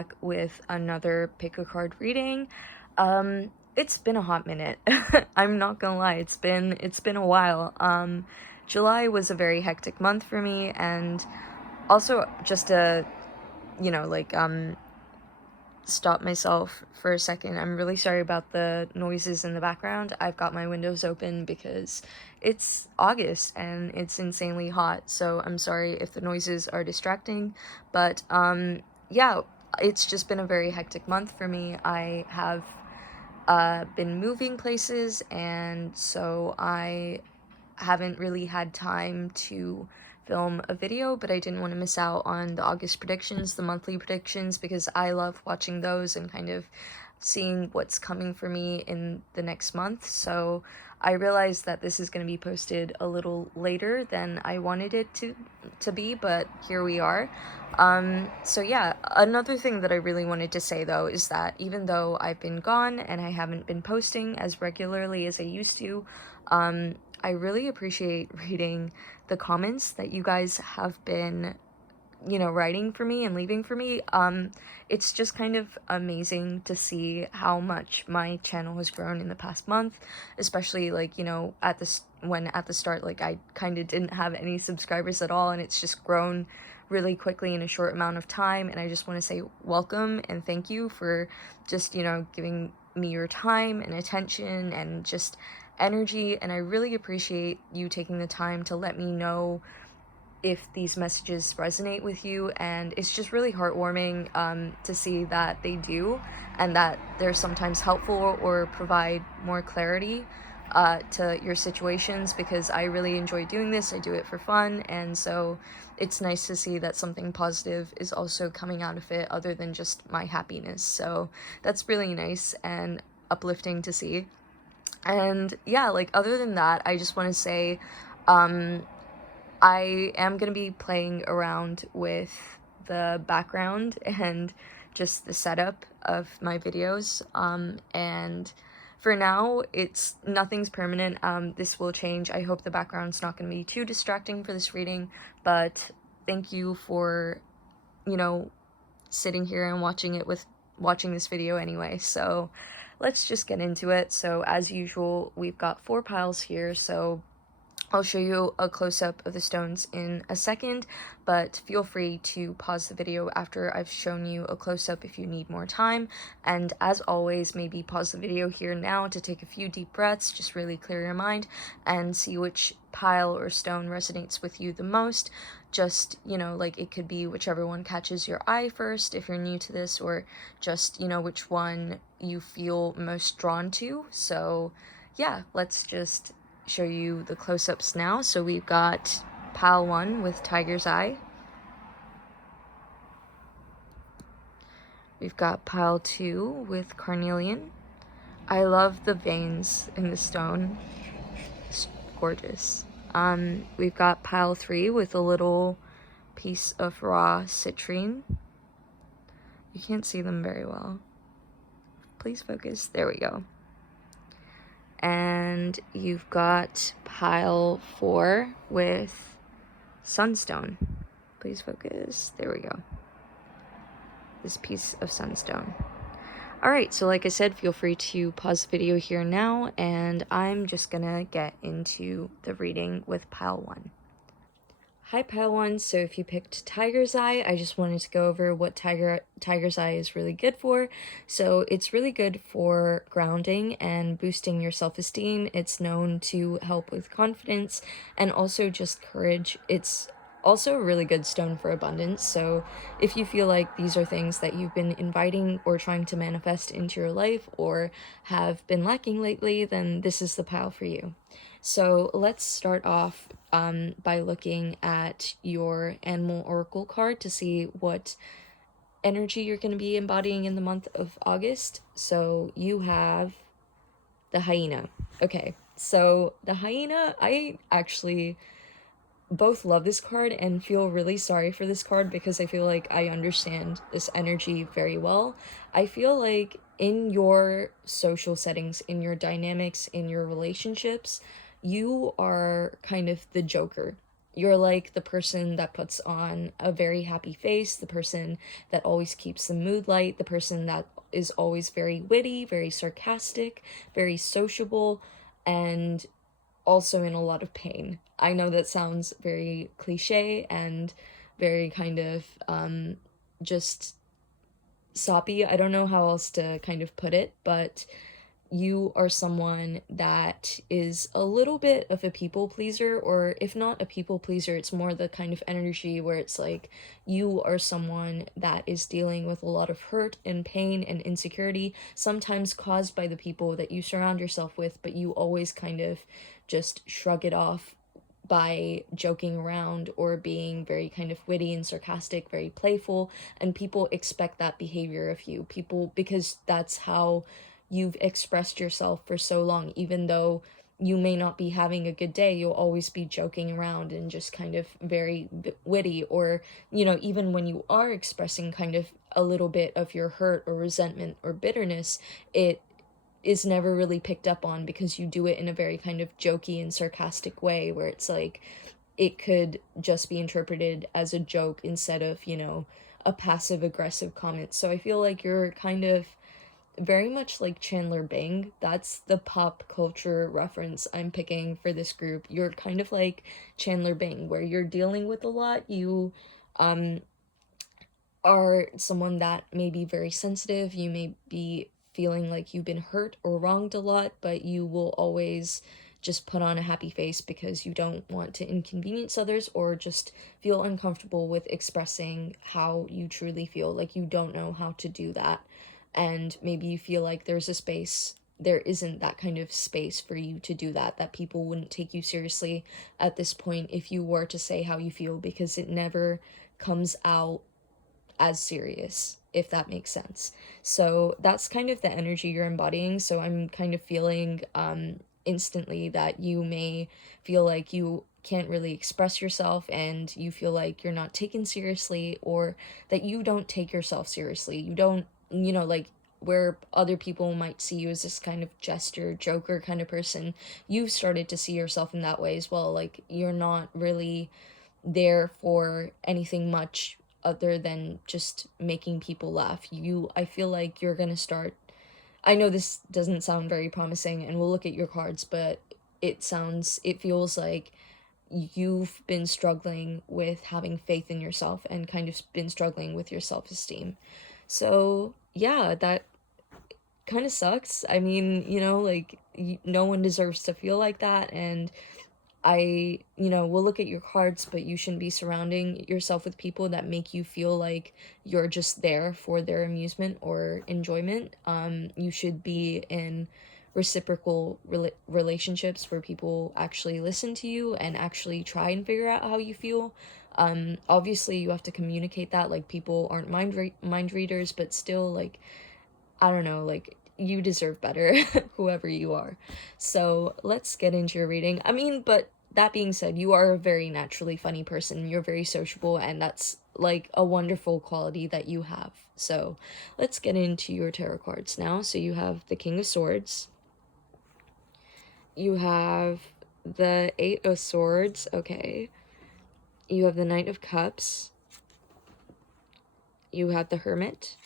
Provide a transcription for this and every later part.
back with another pick a card reading. It's been a hot minute. I'm not gonna lie, it's been a while. July was a very hectic month for me, and also just to, stop myself for a second. I'm really sorry about the noises in the background. I've got my windows open because it's August and it's insanely hot, so I'm sorry if the noises are distracting, but yeah, it's just been a very hectic month for me. I have been moving places, and so I haven't really had time to film a video, but I didn't want to miss out on the August predictions, the monthly predictions, because I love watching those and kind of seeing what's coming for me in the next month. So I realized that this is going to be posted a little later than I wanted it to be, but here we are. So yeah, another thing that I really wanted to say though is that even though I've been gone and I haven't been posting as regularly as I used to, I really appreciate reading the comments that you guys have been, writing for me and leaving for me. It's just kind of amazing to see how much my channel has grown in the past month, especially like, at the start, like I kind of didn't have any subscribers at all, and it's just grown really quickly in a short amount of time. And I just want to say welcome and thank you for just, giving me your time and attention and just energy, and I really appreciate you taking the time to let me know if these messages resonate with you, and it's just really heartwarming to see that they do, and that they're sometimes helpful or provide more clarity to your situations, because I really enjoy doing this. I do it for fun, and so it's nice to see that something positive is also coming out of it other than just my happiness. So that's really nice and uplifting to see. And yeah, like other than that, I just want to say I am going to be playing around with the background and just the setup of my videos, and for now nothing's permanent. This will change. I hope the background's not going to be too distracting for this reading, but thank you for, sitting here and watching this video anyway. So let's just get into it. So as usual, we've got 4 piles here, so I'll show you a close-up of the stones in a second, but feel free to pause the video after I've shown you a close-up if you need more time. And as always, maybe pause the video here now to take a few deep breaths, just really clear your mind, and see which pile or stone resonates with you the most. Just, like it could be whichever one catches your eye first if you're new to this, or just, which one you feel most drawn to. So yeah, let's just show you the close-ups now. So we've got pile 1 with Tiger's Eye. We've got pile 2 with Carnelian. I love the veins in the stone. It's gorgeous. We've got pile 3 with a little piece of raw citrine. You can't see them very well. Please focus. There we go. And you've got pile 4 with Sunstone. Please focus. There we go. This piece of Sunstone. Alright, so like I said, feel free to pause the video here now, and I'm just gonna get into the reading with pile 1. Hi pile 1, so if you picked Tiger's Eye, I just wanted to go over what Tiger's Eye is really good for. So it's really good for grounding and boosting your self-esteem. It's known to help with confidence and also just courage. It's also a really good stone for abundance, so if you feel like these are things that you've been inviting or trying to manifest into your life or have been lacking lately, then this is the pile for you. So let's start off by looking at your Animal Oracle card to see what energy you're going to be embodying in the month of August. So you have the hyena. Okay, so the hyena, I actually both love this card and feel really sorry for this card because I feel like I understand this energy very well. I feel like in your social settings, in your dynamics, in your relationships, you are kind of the joker. you're like the person that puts on a very happy face, the person that always keeps the mood light, the person that is always very witty, very sarcastic, very sociable, and also in a lot of pain. I know that sounds very cliche and very kind of just soppy. I don't know how else to kind of put it, but you are someone that is a little bit of a people pleaser, or if not a people pleaser, it's more the kind of energy where it's like you are someone that is dealing with a lot of hurt and pain and insecurity, sometimes caused by the people that you surround yourself with, but you always kind of just shrug it off by joking around or being very kind of witty and sarcastic, very playful, and people expect that behavior of you. People, because that's how you've expressed yourself for so long, even though you may not be having a good day, you'll always be joking around and just kind of very witty, or, you know, even when you are expressing kind of a little bit of your hurt or resentment or bitterness, it is never really picked up on because you do it in a very kind of jokey and sarcastic way where it's like it could just be interpreted as a joke instead of, you know, a passive aggressive comment. So I feel like you're kind of very much like Chandler Bing. That's the pop culture reference I'm picking for this group. You're kind of like Chandler Bing, where you're dealing with a lot. You are someone that may be very sensitive. You may be feeling like you've been hurt or wronged a lot, but you will always just put on a happy face because you don't want to inconvenience others or just feel uncomfortable with expressing how you truly feel. Like you don't know how to do that. And maybe you feel like there isn't that kind of space for you to do that, that people wouldn't take you seriously at this point if you were to say how you feel, because it never comes out as serious, if that makes sense. So that's kind of the energy you're embodying. So I'm kind of feeling instantly that you may feel like you can't really express yourself and you feel like you're not taken seriously, or that you don't take yourself seriously. You don't, you know, like where other people might see you as this kind of jester, joker kind of person, you've started to see yourself in that way as well. Like you're not really there for anything much other than just making people laugh. I feel like you're gonna start, I know this doesn't sound very promising and we'll look at your cards, but it feels like you've been struggling with having faith in yourself and kind of been struggling with your self-esteem. So yeah, that kind of sucks. I mean, you know, like no one deserves to feel like that, and we'll look at your cards, but you shouldn't be surrounding yourself with people that make you feel like you're just there for their amusement or enjoyment. You should be in reciprocal relationships where people actually listen to you and actually try and figure out how you feel. Obviously, you have to communicate that. Like, people aren't mind readers, but still, like, I don't know, like, you deserve better, whoever you are. So let's get into your reading. I mean, but that being said, you are a very naturally funny person. You're very sociable, and that's like a wonderful quality that you have. So let's get into your tarot cards now. So you have the King of Swords. You have the Eight of Swords. Okay. You have the Knight of Cups. You have the Hermit.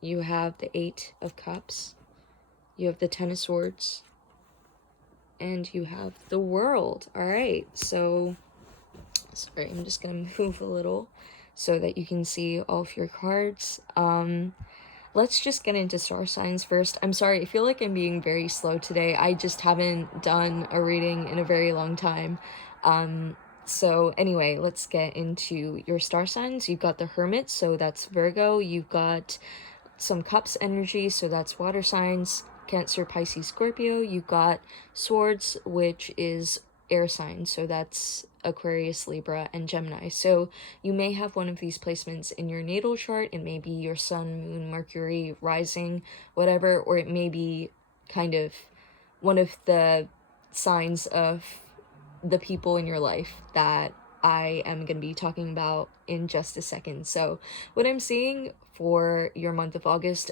You have the Eight of Cups. You have the Ten of Swords. And you have the World. Alright, so... Sorry, I'm just gonna move a little so that you can see all of your cards. Let's just get into star signs first. I'm sorry, I feel like I'm being very slow today. I just haven't done a reading in a very long time. So anyway, let's get into your star signs. You've got the Hermit, so that's Virgo. You've got some Cups energy, so that's water signs, Cancer, Pisces, Scorpio. You've got Swords, which is air signs, so that's Aquarius, Libra, and Gemini. So you may have one of these placements in your natal chart. It may be your sun, moon, Mercury, rising, whatever, or it may be kind of one of the signs of the people in your life that I am going to be talking about in just a second. So what I'm seeing for your month of August,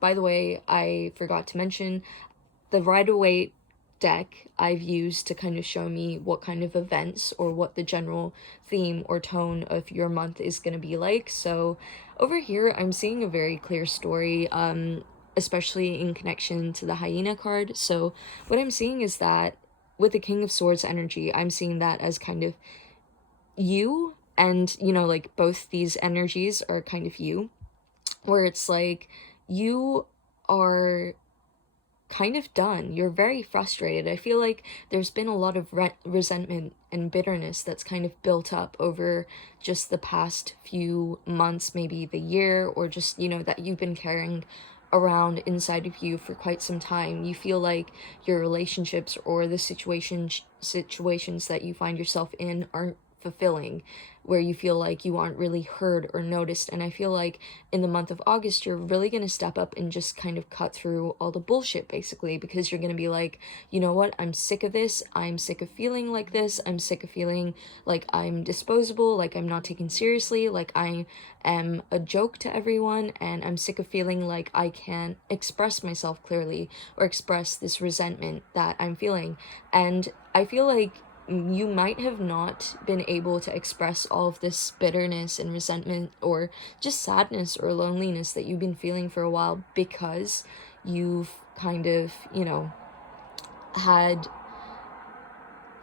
by the way, I forgot to mention the Rider-Waite deck I've used to kind of show me what kind of events or what the general theme or tone of your month is going to be like. So over here, I'm seeing a very clear story, especially in connection to the hyena card. So what I'm seeing is that with the King of Swords energy, I'm seeing that as kind of you, and, you know, like, both these energies are kind of you, where it's like you are kind of done. You're very frustrated. I feel like there's been a lot of resentment and bitterness that's kind of built up over just the past few months, maybe the year, or just, you know, that you've been carrying around inside of you for quite some time. You feel like your relationships or the situations that you find yourself in aren't fulfilling, where you feel like you aren't really heard or noticed. And I feel like in the month of August, you're really going to step up and just kind of cut through all the bullshit, basically, because you're going to be like, you know what, I'm sick of this. I'm sick of feeling like this. I'm sick of feeling like I'm disposable, like I'm not taken seriously, like I am a joke to everyone, and I'm sick of feeling like I can't express myself clearly or express this resentment that I'm feeling. And I feel like you might have not been able to express all of this bitterness and resentment or just sadness or loneliness that you've been feeling for a while, because you've kind of, you know,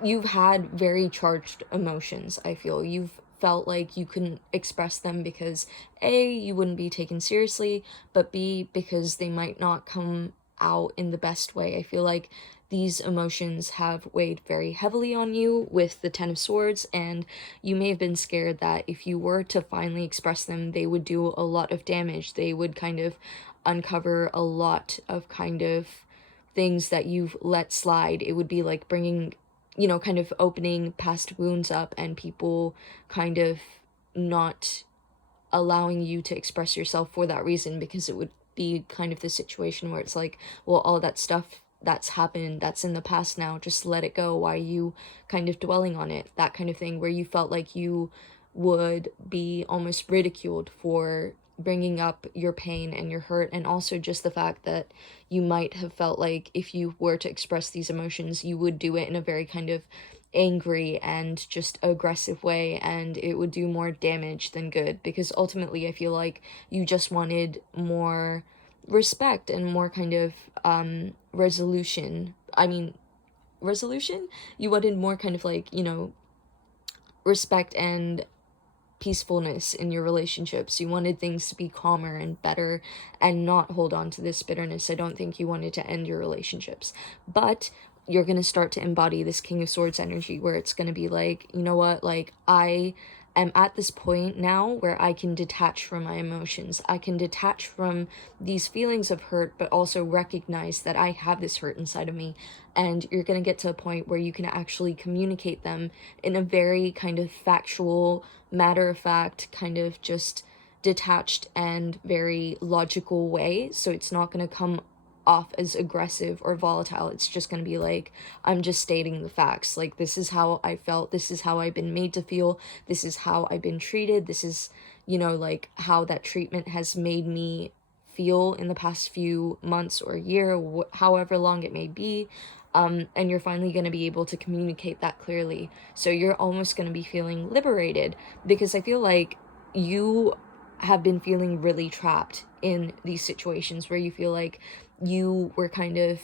you've had very charged emotions. I feel you've felt like you couldn't express them because A, you wouldn't be taken seriously, but B, because they might not come out in the best way. I feel like these emotions have weighed very heavily on you with the Ten of Swords, and you may have been scared that if you were to finally express them, they would do a lot of damage. They would kind of uncover a lot of kind of things that you've let slide. It would be like bringing, you know, kind of opening past wounds up, and people kind of not allowing you to express yourself for that reason, because it would be kind of the situation where it's like, well, all that stuff that's happened, that's in the past now, just let it go. Why are you kind of dwelling on it? That kind of thing, where you felt like you would be almost ridiculed for bringing up your pain and your hurt, and also just the fact that you might have felt like if you were to express these emotions, you would do it in a very kind of angry and just aggressive way, and it would do more damage than good, because ultimately I feel like you just wanted more respect and more kind of resolution. You wanted more kind of like, you know, respect and peacefulness in your relationships. You wanted things to be calmer and better and not hold on to this bitterness. I don't think you wanted to end your relationships, but you're going to start to embody this King of Swords energy, where it's going to be like, you know what, like, I am at this point now where I can detach from my emotions. I can detach from these feelings of hurt, but also recognize that I have this hurt inside of me. And you're going to get to a point where you can actually communicate them in a very kind of factual, matter of fact, kind of just detached and very logical way. So it's not going to come off as aggressive or volatile. It's just going to be like, I'm just stating the facts. Like, this is how I felt. This is how I've been made to feel. This is how I've been treated. This is, you know, like, how that treatment has made me feel in the past few months or year, however long it may be. And you're finally going to be able to communicate that clearly. So you're almost going to be feeling liberated, because I feel like you have been feeling really trapped in these situations where you feel like you were kind of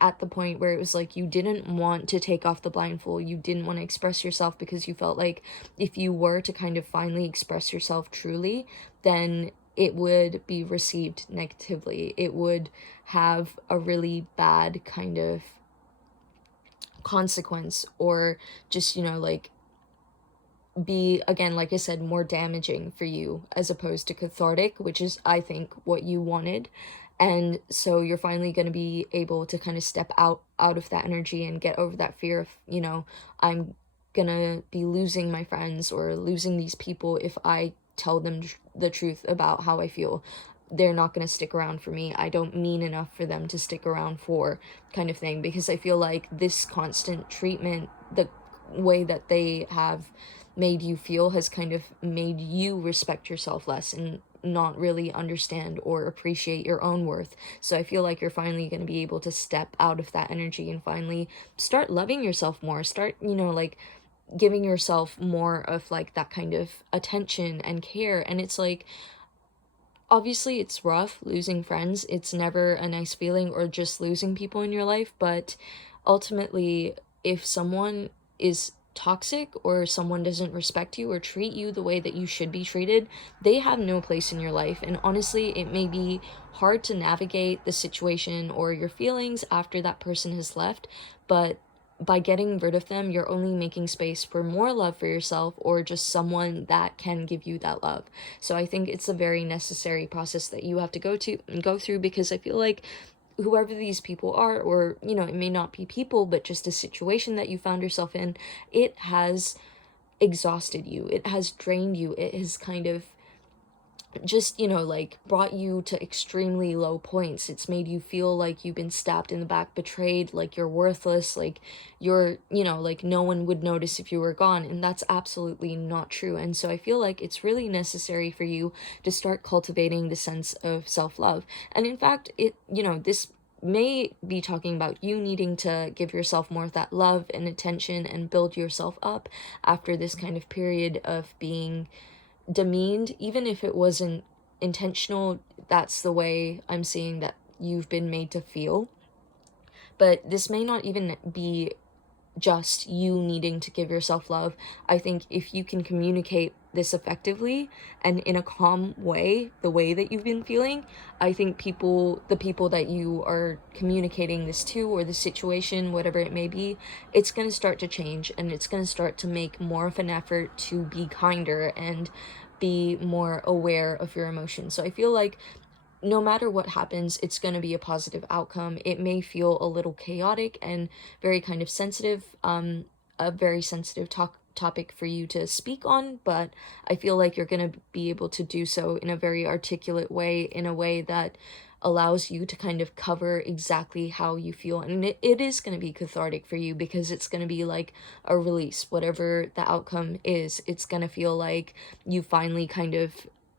at the point where it was like you didn't want to take off the blindfold. You didn't want to express yourself because you felt like if you were to kind of finally express yourself truly, then it would be received negatively. It would have a really bad kind of consequence, or just, you know, like, be, again, like I said, more damaging for you as opposed to cathartic, which is, I think, what you wanted. And so you're finally going to be able to kind of step out of that energy and get over that fear of, you know, I'm gonna be losing my friends or losing these people if I tell them the truth about how I feel. They're not going to stick around for me. I don't mean enough for them to stick around for, kind of thing. Because I feel like this constant treatment, the way that they have made you feel, has kind of made you respect yourself less and not really understand or appreciate your own worth. So I feel like you're finally going to be able to step out of that energy and finally start loving yourself more. Start, like giving yourself more of like that kind of attention and care. And it's like, obviously it's rough losing friends. It's never a nice feeling, or just losing people in your life, but ultimately, if someone is toxic or someone doesn't respect you or treat you the way that you should be treated, they have no place in your life. And honestly, it may be hard to navigate the situation or your feelings after that person has left, but by getting rid of them, you're only making space for more love for yourself, or just someone that can give you that love. So I think it's a very necessary process that you have to go through, because I feel like whoever these people are, or it may not be people, but just a situation that you found yourself in, it has exhausted you, it has drained you, it has kind of just like brought you to extremely low points. It's made you feel like you've been stabbed in the back, betrayed, like you're worthless, like you're like no one would notice if you were gone, and that's absolutely not true. And so I feel like it's really necessary for you to start cultivating the sense of self-love. And in fact, this may be talking about you needing to give yourself more of that love and attention and build yourself up after this kind of period of being demeaned. Even if it wasn't intentional, that's the way I'm seeing that you've been made to feel. But this may not even be just you needing to give yourself love. I think if you can communicate this effectively and in a calm way, the way that you've been feeling, I think the people that you are communicating this to, or the situation, whatever it may be, it's going to start to change, and it's going to start to make more of an effort to be kinder and be more aware of your emotions. So I feel like no matter what happens, it's going to be a positive outcome. It may feel a little chaotic and very kind of sensitive, a very sensitive topic for you to speak on, but I feel like you're going to be able to do so in a very articulate way, in a way that allows you to kind of cover exactly how you feel. And it is going to be cathartic for you, because it's going to be like a release. Whatever the outcome is, it's going to feel like you finally kind of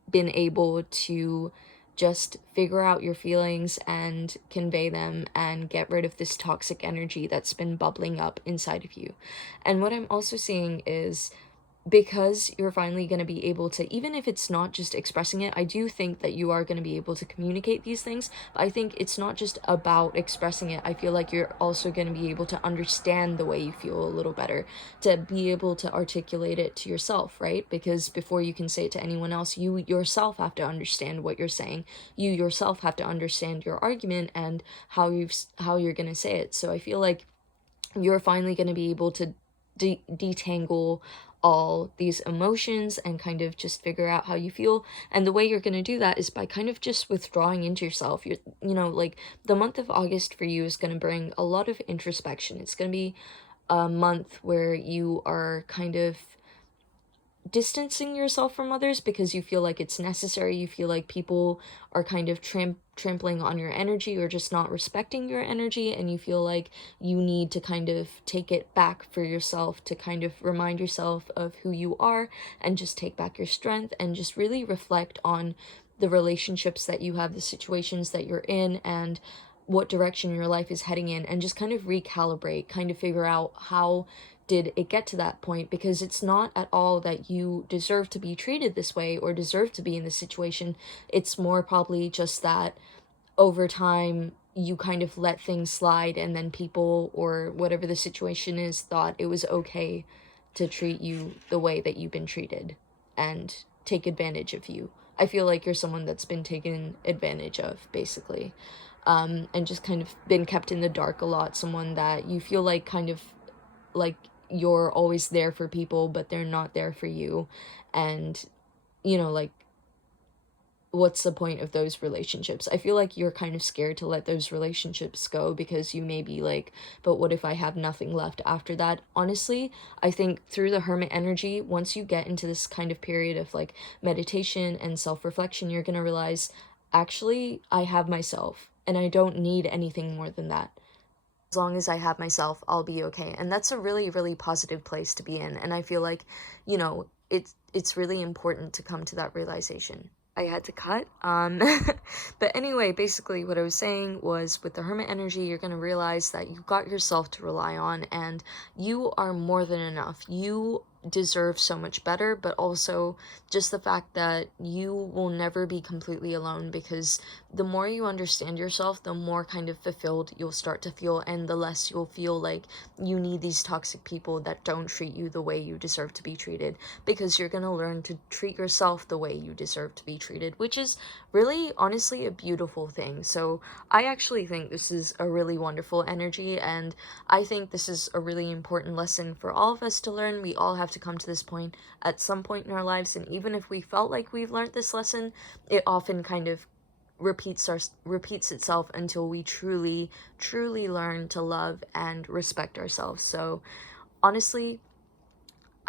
been able to just figure out your feelings and convey them and get rid of this toxic energy that's been bubbling up inside of you. And what I'm also seeing is, because you're finally going to be able to, even if it's not just expressing it, I do think that you are going to be able to communicate these things, but I think it's not just about expressing it. I feel like you're also going to be able to understand the way you feel a little better, to be able to articulate it to yourself, right? Because before you can say it to anyone else, you yourself have to understand what you're saying. You yourself have to understand your argument and how you're going to say it. So I feel like you're finally going to be able to detangle all these emotions and kind of just figure out how you feel. And the way you're going to do that is by kind of just withdrawing into yourself. Like the month of August for you is going to bring a lot of introspection. It's going to be a month where you are kind of distancing yourself from others because you feel like it's necessary. You feel like people are kind of trampling on your energy, or just not respecting your energy, and you feel like you need to kind of take it back for yourself, to kind of remind yourself of who you are and just take back your strength, and just really reflect on the relationships that you have, the situations that you're in, and what direction your life is heading in, and just kind of recalibrate, kind of figure out how did it get to that point, because it's not at all that you deserve to be treated this way or deserve to be in this situation. It's more probably just that over time you kind of let things slide, and then people, or whatever the situation is, thought it was okay to treat you the way that you've been treated and take advantage of you. I feel like you're someone that's been taken advantage of, basically, and just kind of been kept in the dark a lot. Someone that you feel like kind of like you're always there for people, but they're not there for you. And, like, what's the point of those relationships? I feel like you're kind of scared to let those relationships go, because you may be like, but what if I have nothing left after that? Honestly, I think through the hermit energy, once you get into this kind of period of like meditation and self-reflection, you're gonna realize, actually, I have myself and I don't need anything more than that. As long as I have myself, I'll be okay. And that's a really, really positive place to be in. And I feel like, it's really important to come to that realization. I had to cut. But anyway, basically what I was saying was with the Hermit energy, you're going to realize that you've got yourself to rely on and you are more than enough. You deserve so much better, but also just the fact that you will never be completely alone, because the more you understand yourself, the more kind of fulfilled you'll start to feel, and the less you'll feel like you need these toxic people that don't treat you the way you deserve to be treated, because you're going to learn to treat yourself the way you deserve to be treated, which is really honestly a beautiful thing. So I actually think this is a really wonderful energy, and I think this is a really important lesson for all of us to learn. We all have to come to this point at some point in our lives, and even if we felt like we've learned this lesson, it often kind of repeats itself until we truly learn to love and respect ourselves. So honestly,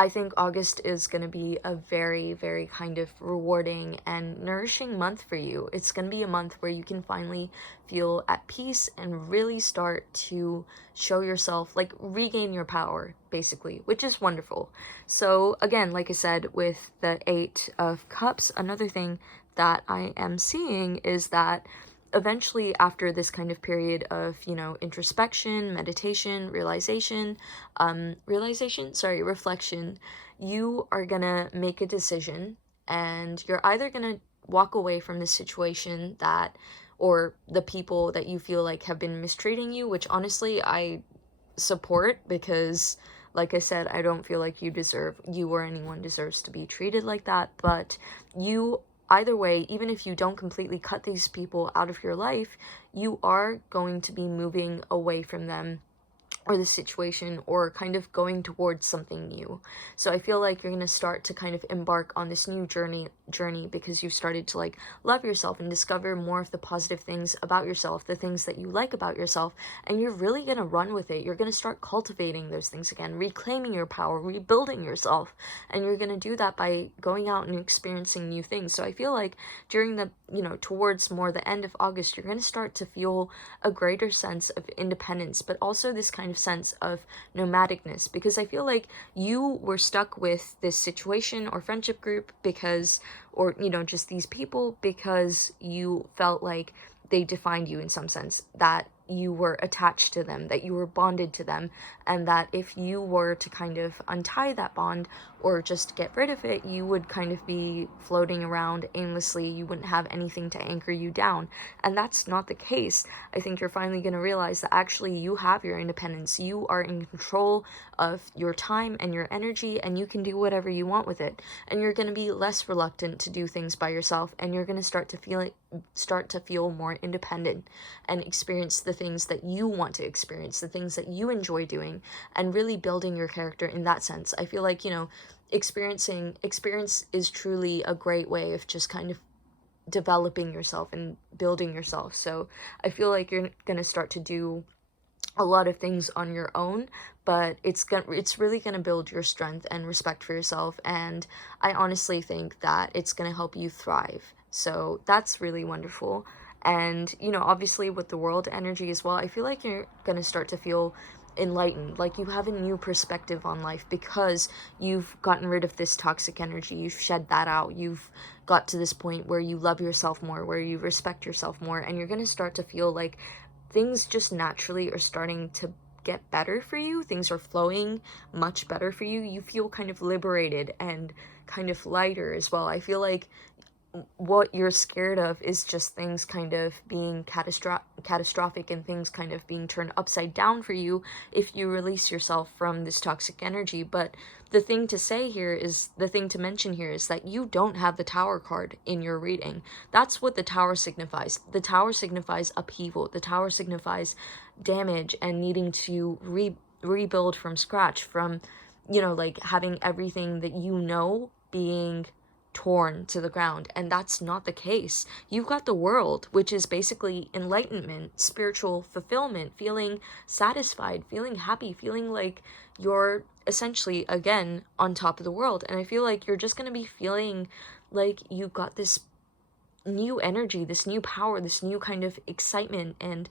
I think August is going to be a very, very kind of rewarding and nourishing month for you. It's going to be a month where you can finally feel at peace and really start to show yourself, like regain your power, basically, which is wonderful. So again, like I said, with the Eight of Cups, another thing that I am seeing is that eventually, after this kind of period of, introspection, meditation, reflection, you are gonna make a decision, and you're either gonna walk away from this situation that, or the people that you feel like have been mistreating you, which honestly I support, because like I said, I don't feel like you or anyone deserves to be treated like that. But you, either way, even if you don't completely cut these people out of your life, you are going to be moving away from them or the situation, or kind of going towards something new. So I feel like you're going to start to kind of embark on this new journey because you've started to like love yourself and discover more of the positive things about yourself, the things that you like about yourself, and you're really going to run with it. You're going to start cultivating those things again, reclaiming your power, rebuilding yourself, and you're going to do that by going out and experiencing new things. So I feel like during the, towards more the end of August, you're going to start to feel a greater sense of independence, but also this kind of sense of nomadicness, because I feel like you were stuck with this situation or friendship group because, or just these people because you felt like they defined you in some sense, that you were attached to them, that you were bonded to them, and that if you were to kind of untie that bond or just get rid of it, you would kind of be floating around aimlessly. You wouldn't have anything to anchor you down, and that's not the case. I think you're finally going to realize that actually you have your independence. You are in control of your time and your energy, and you can do whatever you want with it, and you're going to be less reluctant to do things by yourself, and you're going to start to feel more independent and experience the things that you want to experience, the things that you enjoy doing, and really building your character in that sense. I feel like, experience is truly a great way of just kind of developing yourself and building yourself. So I feel like you're going to start to do a lot of things on your own, but it's really going to build your strength and respect for yourself, and I honestly think that it's going to help you thrive. So that's really wonderful. And obviously with the world energy as well, I feel like you're going to start to feel enlightened, like you have a new perspective on life because you've gotten rid of this toxic energy, you've shed that out, you've got to this point where you love yourself more, where you respect yourself more, and you're going to start to feel like things just naturally are starting to get better for you. Things are flowing much better for you. You feel kind of liberated and kind of lighter as well. I feel like what you're scared of is just things kind of being catastrophic and things kind of being turned upside down for you if you release yourself from this toxic energy. But the thing to mention here is that you don't have the Tower card in your reading. That's what the Tower signifies. The Tower signifies upheaval. The Tower signifies damage and needing to rebuild from scratch, from like having everything that being torn to the ground, and that's not the case. You've got the World, which is basically enlightenment, spiritual fulfillment, feeling satisfied, feeling happy, feeling like you're essentially again on top of the world. And I feel like you're just going to be feeling like you got this new energy, this new power, this new kind of excitement and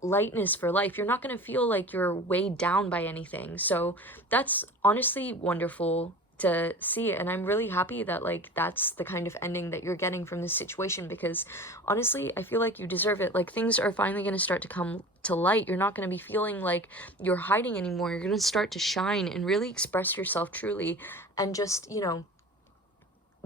lightness for life. You're not going to feel like you're weighed down by anything. So that's honestly wonderful to see it. And I'm really happy that like that's the kind of ending that you're getting from this situation, because honestly I feel like you deserve it. Like things are finally going to start to come to light. You're not going to be feeling like you're hiding anymore. You're going to start to shine and really express yourself truly, and just, you know,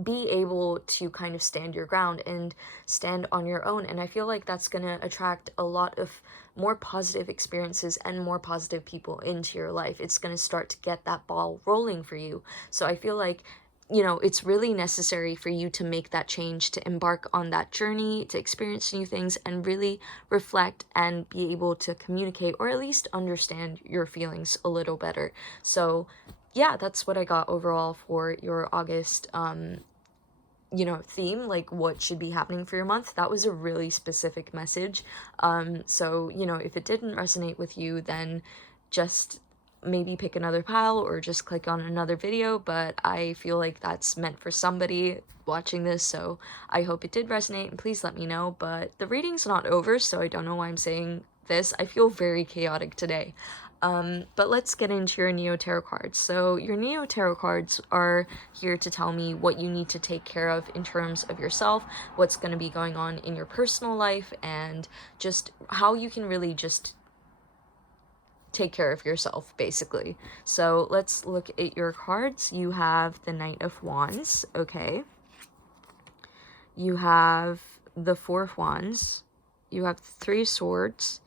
be able to kind of stand your ground and stand on your own. And I feel like that's going to attract a lot of more positive experiences and more positive people into your life. It's going to start to get that ball rolling for you. So I feel like, you know, it's really necessary for you to make that change, to embark on that journey, to experience new things, and really reflect and be able to communicate, or at least understand your feelings a little better. So yeah, that's what I got overall for your August, you know, theme, like what should be happening for your month. That was a really specific message. So, you know, if it didn't resonate with you, then just maybe pick another pile or just click on another video. But I feel like that's meant for somebody watching this, so I hope it did resonate, and please let me know. But the reading's not over, so I don't know why I'm saying this. I feel very chaotic today. But let's get into your Neo Tarot cards. So your Neo Tarot cards are here to tell me what you need to take care of in terms of yourself, what's going to be going on in your personal life, and just how you can really just take care of yourself, basically. So let's look at your cards. You have the Knight of Wands, okay. You have the Four of Wands, you have Three Swords,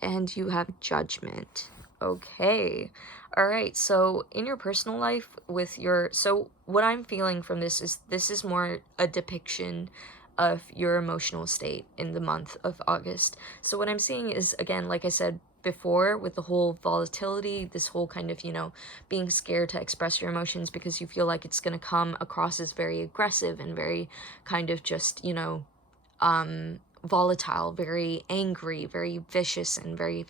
and you have Judgment. Okay. All right. So in your personal life with your, so what I'm feeling from this is more a depiction of your emotional state in the month of August. So what I'm seeing is, again, like I said before, with the whole volatility, this whole kind of, you know, being scared to express your emotions because you feel like it's going to come across as very aggressive and very kind of just, you know, volatile, very angry, very vicious, and very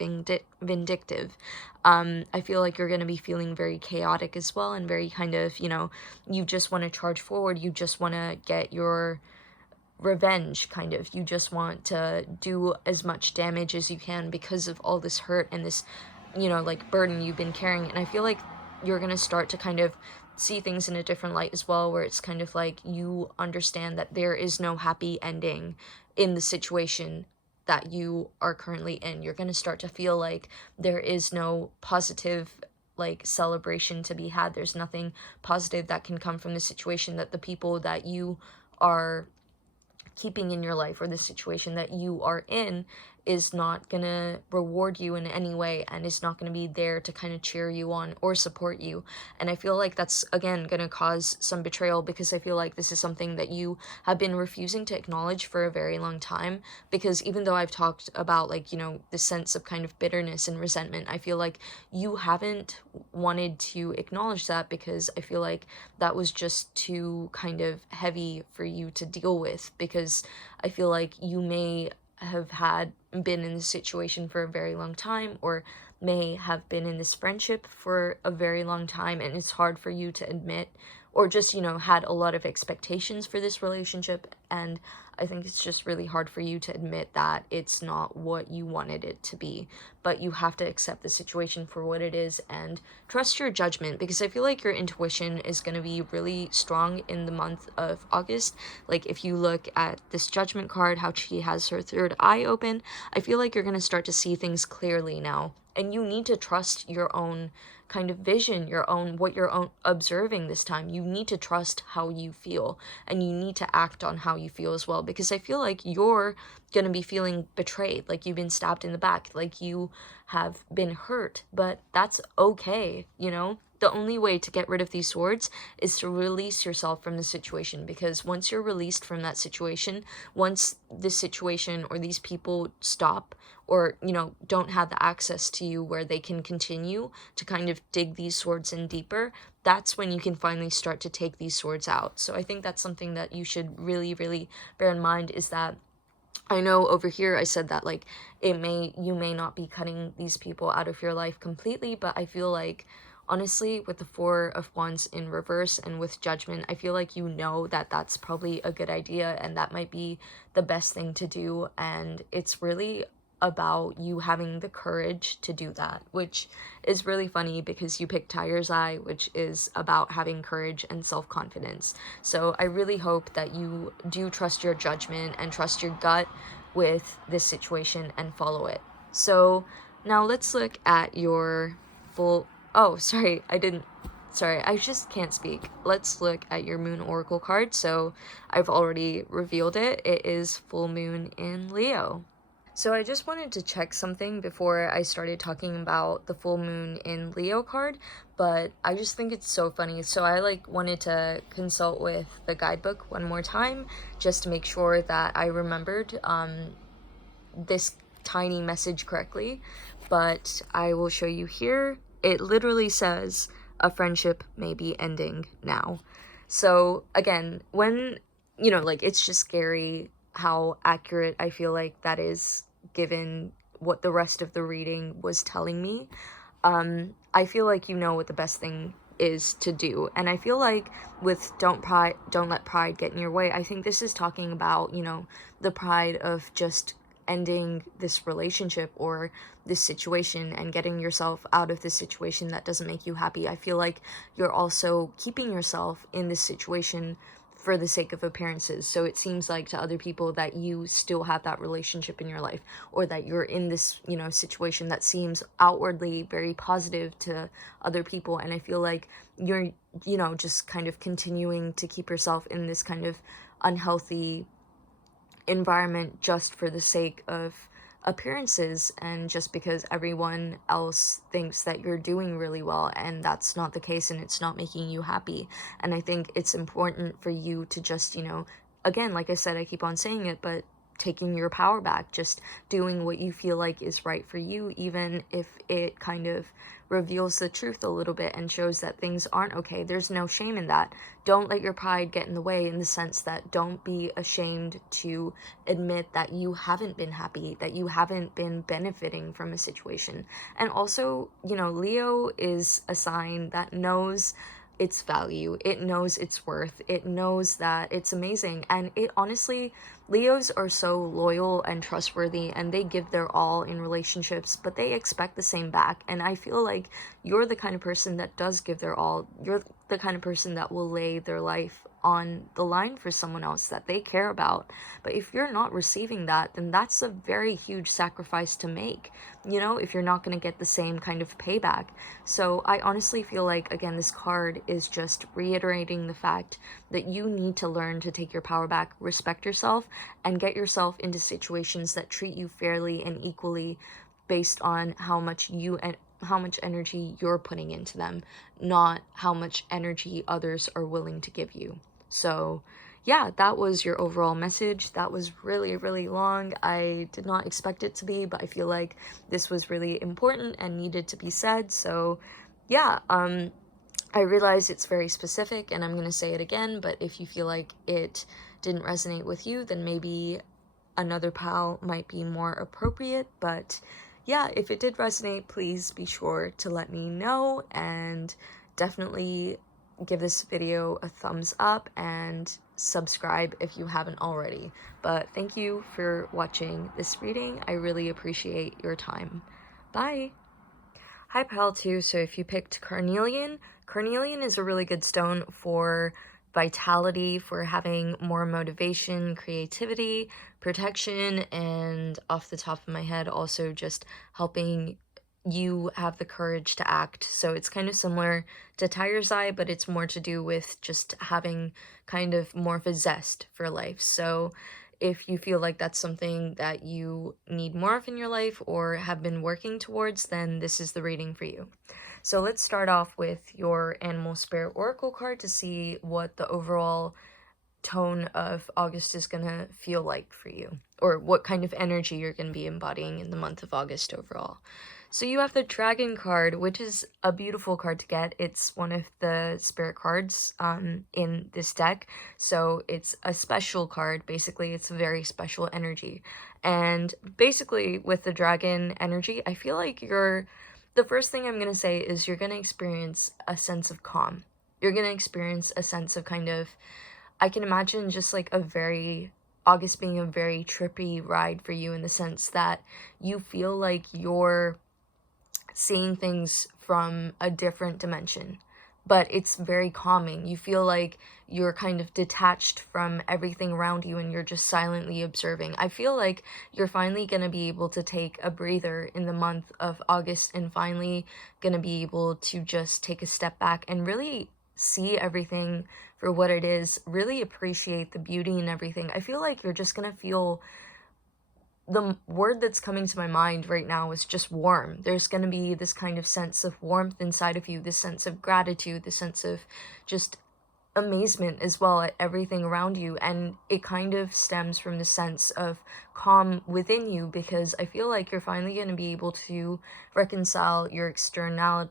vindictive. I feel like you're going to be feeling very chaotic as well, and very kind of, you know, you just want to charge forward, you just want to get your revenge, kind of. You just want to do as much damage as you can because of all this hurt and this, you know, like burden you've been carrying. And I feel like you're going to start to kind of see things in a different light as well, where it's kind of like you understand that there is no happy ending in the situation that you are currently in. You're going to start to feel like there is no positive like celebration to be had. There's nothing positive that can come from the situation, that the people that you are keeping in your life, or the situation that you are in, is not gonna reward you in any way, and is not gonna be there to kind of cheer you on or support you. And I feel like that's, again, gonna cause some betrayal, because I feel like this is something that you have been refusing to acknowledge for a very long time. Because even though I've talked about, like, you know, the sense of kind of bitterness and resentment, I feel like you haven't wanted to acknowledge that, because I feel like that was just too kind of heavy for you to deal with. Because I feel like you may have been in this situation for a very long time, or may have been in this friendship for a very long time, and it's hard for you to admit, or just, you know, had a lot of expectations for this relationship, and I think it's just really hard for you to admit that it's not what you wanted it to be. But you have to accept the situation for what it is and trust your judgment, because I feel like your intuition is going to be really strong in the month of August. Like, if you look at this Judgment card, how she has her third eye open, I feel like you're going to start to see things clearly now. And you need to trust your own kind of vision, your own, what you're observing this time. You need to trust how you feel, and you need to act on how you feel as well, because I feel like you're gonna be feeling betrayed, like you've been stabbed in the back, like you have been hurt. But that's okay, you know? The only way to get rid of these swords is to release yourself from the situation, because once you're released from that situation, once this situation or these people stop, or, you know, don't have the access to you where they can continue to kind of dig these swords in deeper, that's when you can finally start to take these swords out. So I think that's something that you should really, really bear in mind, is that I know over here I said that, like, you may not be cutting these people out of your life completely, but I feel like, honestly, with the Four of Wands in reverse and with Judgment, I feel like you know that that's probably a good idea, and that might be the best thing to do. And it's really about you having the courage to do that, which is really funny because you picked Tiger's Eye, which is about having courage and self-confidence. So I really hope that you do trust your judgment and trust your gut with this situation and follow it. So now let's look at your full... Oh, sorry, I just can't speak. Let's look at your Moon Oracle card. So I've already revealed it. It is full moon in Leo. So I just wanted to check something before I started talking about the full moon in Leo card, but I just think it's so funny. So I wanted to consult with the guidebook one more time just to make sure that I remembered this tiny message correctly, but I will show you here. It literally says a friendship may be ending now. So again, when, it's just scary how accurate I feel like that is given what the rest of the reading was telling me. I feel like you know what the best thing is to do, and I feel like with don't let pride get in your way, I think this is talking about, the pride of just ending this relationship or this situation and getting yourself out of this situation that doesn't make you happy. I feel like you're also keeping yourself in this situation for the sake of appearances. So it seems like to other people that you still have that relationship in your life, or that you're in this, situation that seems outwardly very positive to other people. And I feel like you're, just kind of continuing to keep yourself in this kind of unhealthy environment just for the sake of appearances, and just because everyone else thinks that you're doing really well, and that's not the case, and it's not making you happy. And I think it's important for you to just, again, like I said, I keep on saying it, but taking your power back, just doing what you feel like is right for you, even if it kind of reveals the truth a little bit and shows that things aren't okay. There's no shame in that. Don't let your pride get in the way, in the sense that don't be ashamed to admit that you haven't been happy, that you haven't been benefiting from a situation. And also, Leo is a sign that knows its value, it knows its worth, it knows that it's amazing. And it honestly, Leos are so loyal and trustworthy, and they give their all in relationships, but they expect the same back. And I feel like you're the kind of person that does give their all. You're the kind of person that will lay their life on the line for someone else that they care about. But if you're not receiving that, then that's a very huge sacrifice to make, if you're not going to get the same kind of payback. So I honestly feel like, again, this card is just reiterating the fact that you need to learn to take your power back, respect yourself, and get yourself into situations that treat you fairly and equally based on how much energy you're putting into them, not how much energy others are willing to give you. So yeah, that was your overall message. That was really, really long. I did not expect it to be, but I feel like this was really important and needed to be said. So yeah, I realize it's very specific, and I'm going to say it again, but if you feel like it didn't resonate with you, then maybe another pal might be more appropriate. But yeah, if it did resonate, please be sure to let me know, and definitely give this video a thumbs up and subscribe if you haven't already. But thank you for watching this reading. I really appreciate your time. Bye! Hi pal 2, so if you picked Carnelian, Carnelian is a really good stone for vitality, for having more motivation, creativity, protection, and off the top of my head, also just helping you have the courage to act. So it's kind of similar to Tiger's Eye, but it's more to do with just having kind of more of a zest for life. So if you feel like that's something that you need more of in your life or have been working towards, then this is the reading for you. So let's start off with your Animal Spirit Oracle card to see what the overall tone of August is going to feel like for you, or what kind of energy you're going to be embodying in the month of August overall. So you have the Dragon card, which is a beautiful card to get. It's one of the spirit cards in this deck, so it's a special card. Basically, it's a very special energy. And basically, with the Dragon energy, I feel like the first thing I'm going to say is you're going to experience a sense of calm. You're going to experience a sense of kind of, I can imagine just like a very August being a very trippy ride for you, in the sense that you feel like you're seeing things from a different dimension, but it's very calming. You feel like you're kind of detached from everything around you and you're just silently observing. I feel like you're finally going to be able to take a breather in the month of August, and finally going to be able to just take a step back and really see everything for what it is, really appreciate the beauty and everything. I feel like you're just going to feel, the word that's coming to my mind right now is just warm. There's going to be this kind of sense of warmth inside of you, this sense of gratitude, this sense of just amazement as well at everything around you. And it kind of stems from the sense of calm within you, because I feel like you're finally going to be able to reconcile your externality,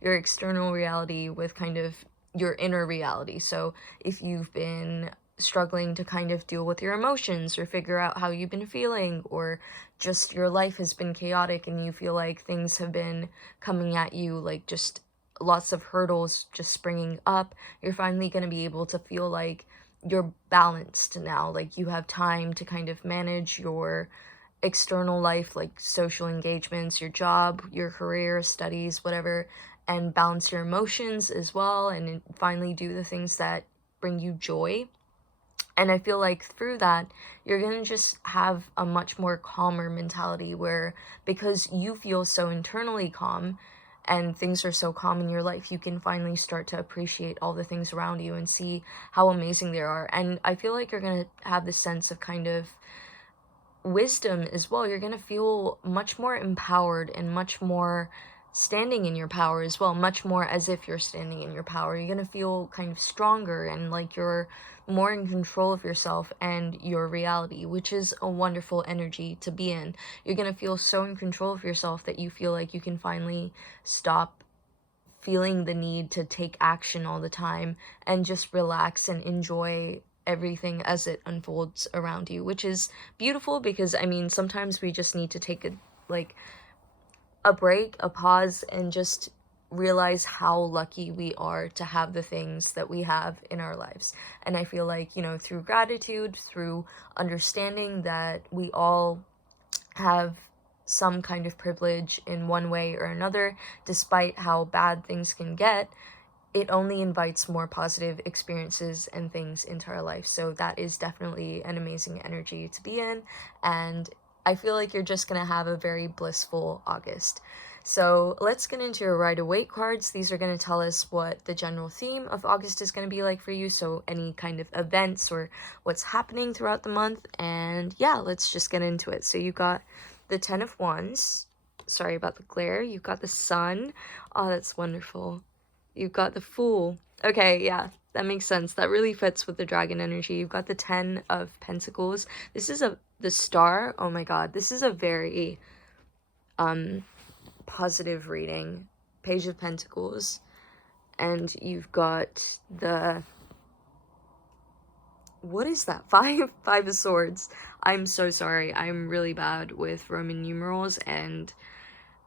your external reality with kind of your inner reality. So if you've been struggling to kind of deal with your emotions or figure out how you've been feeling, or just your life has been chaotic and you feel like things have been coming at you like just lots of hurdles just springing up, you're finally going to be able to feel like you're balanced now. Like you have time to kind of manage your external life, like social engagements, your job, your career, studies, whatever, and balance your emotions as well, and finally do the things that bring you joy. And I feel like through that, you're going to just have a much more calmer mentality, where because you feel so internally calm and things are so calm in your life, you can finally start to appreciate all the things around you and see how amazing they are. And I feel like you're going to have this sense of kind of wisdom as well. You're going to feel much more empowered and much more standing in your power as well, much more as if you're standing in your power. You're going to feel kind of stronger and like you're more in control of yourself and your reality, which is a wonderful energy to be in. You're going to feel so in control of yourself that you feel like you can finally stop feeling the need to take action all the time and just relax and enjoy everything as it unfolds around you, which is beautiful, because I mean, sometimes we just need to take a break, a pause, and just realize how lucky we are to have the things that we have in our lives. And I feel like, you know, through gratitude, through understanding that we all have some kind of privilege in one way or another, despite how bad things can get, it only invites more positive experiences and things into our life. So that is definitely an amazing energy to be in, and I feel like you're just gonna have a very blissful August. So let's get into your Rider-Waite cards. These are going to tell us what the general theme of August is going to be like for you, so any kind of events or what's happening throughout the month. And yeah, let's just get into it. So you got the 10 of Wands. Sorry about the glare. You've got the Sun. Oh, that's wonderful. You've got the Fool. Okay, yeah, that makes sense. That really fits with the dragon energy. You've got the 10 of Pentacles. This is the Star. Oh my god, this is a very positive reading. Page of Pentacles. And you've got the, what is that? Five of Swords. I'm so sorry. I'm really bad with Roman numerals, and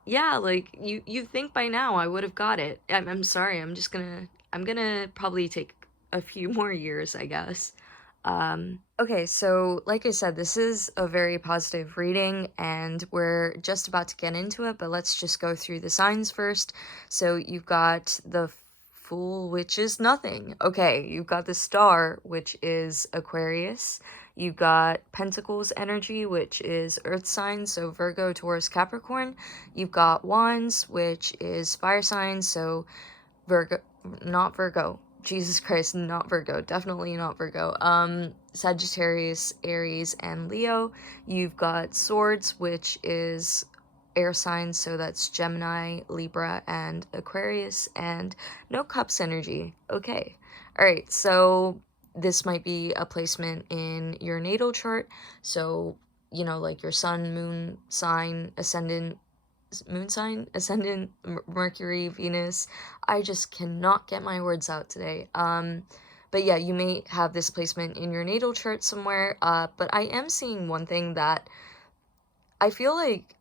yeah, like you think by now I would have got it. I'm sorry. I'm gonna probably take a few more years, I guess. Okay, so like I said, this is a very positive reading, and we're just about to get into it, but let's just go through the signs first. So you've got the Fool, which is nothing. Okay, you've got the Star, which is Aquarius. You've got Pentacles energy, which is Earth signs, so Virgo, Taurus, Capricorn. You've got Wands, which is fire signs, so not Virgo. Jesus Christ, not Virgo. Definitely not Virgo. Sagittarius, Aries, and Leo. You've got Swords, which is air signs, so that's Gemini, Libra, and Aquarius, and no Cups energy. Okay. Alright, so this might be a placement in your natal chart, so, you know, like your sun, moon, sign, ascendant, Mercury, Venus. I just cannot get my words out today. But yeah, you may have this placement in your natal chart somewhere, but I am seeing one thing that I feel like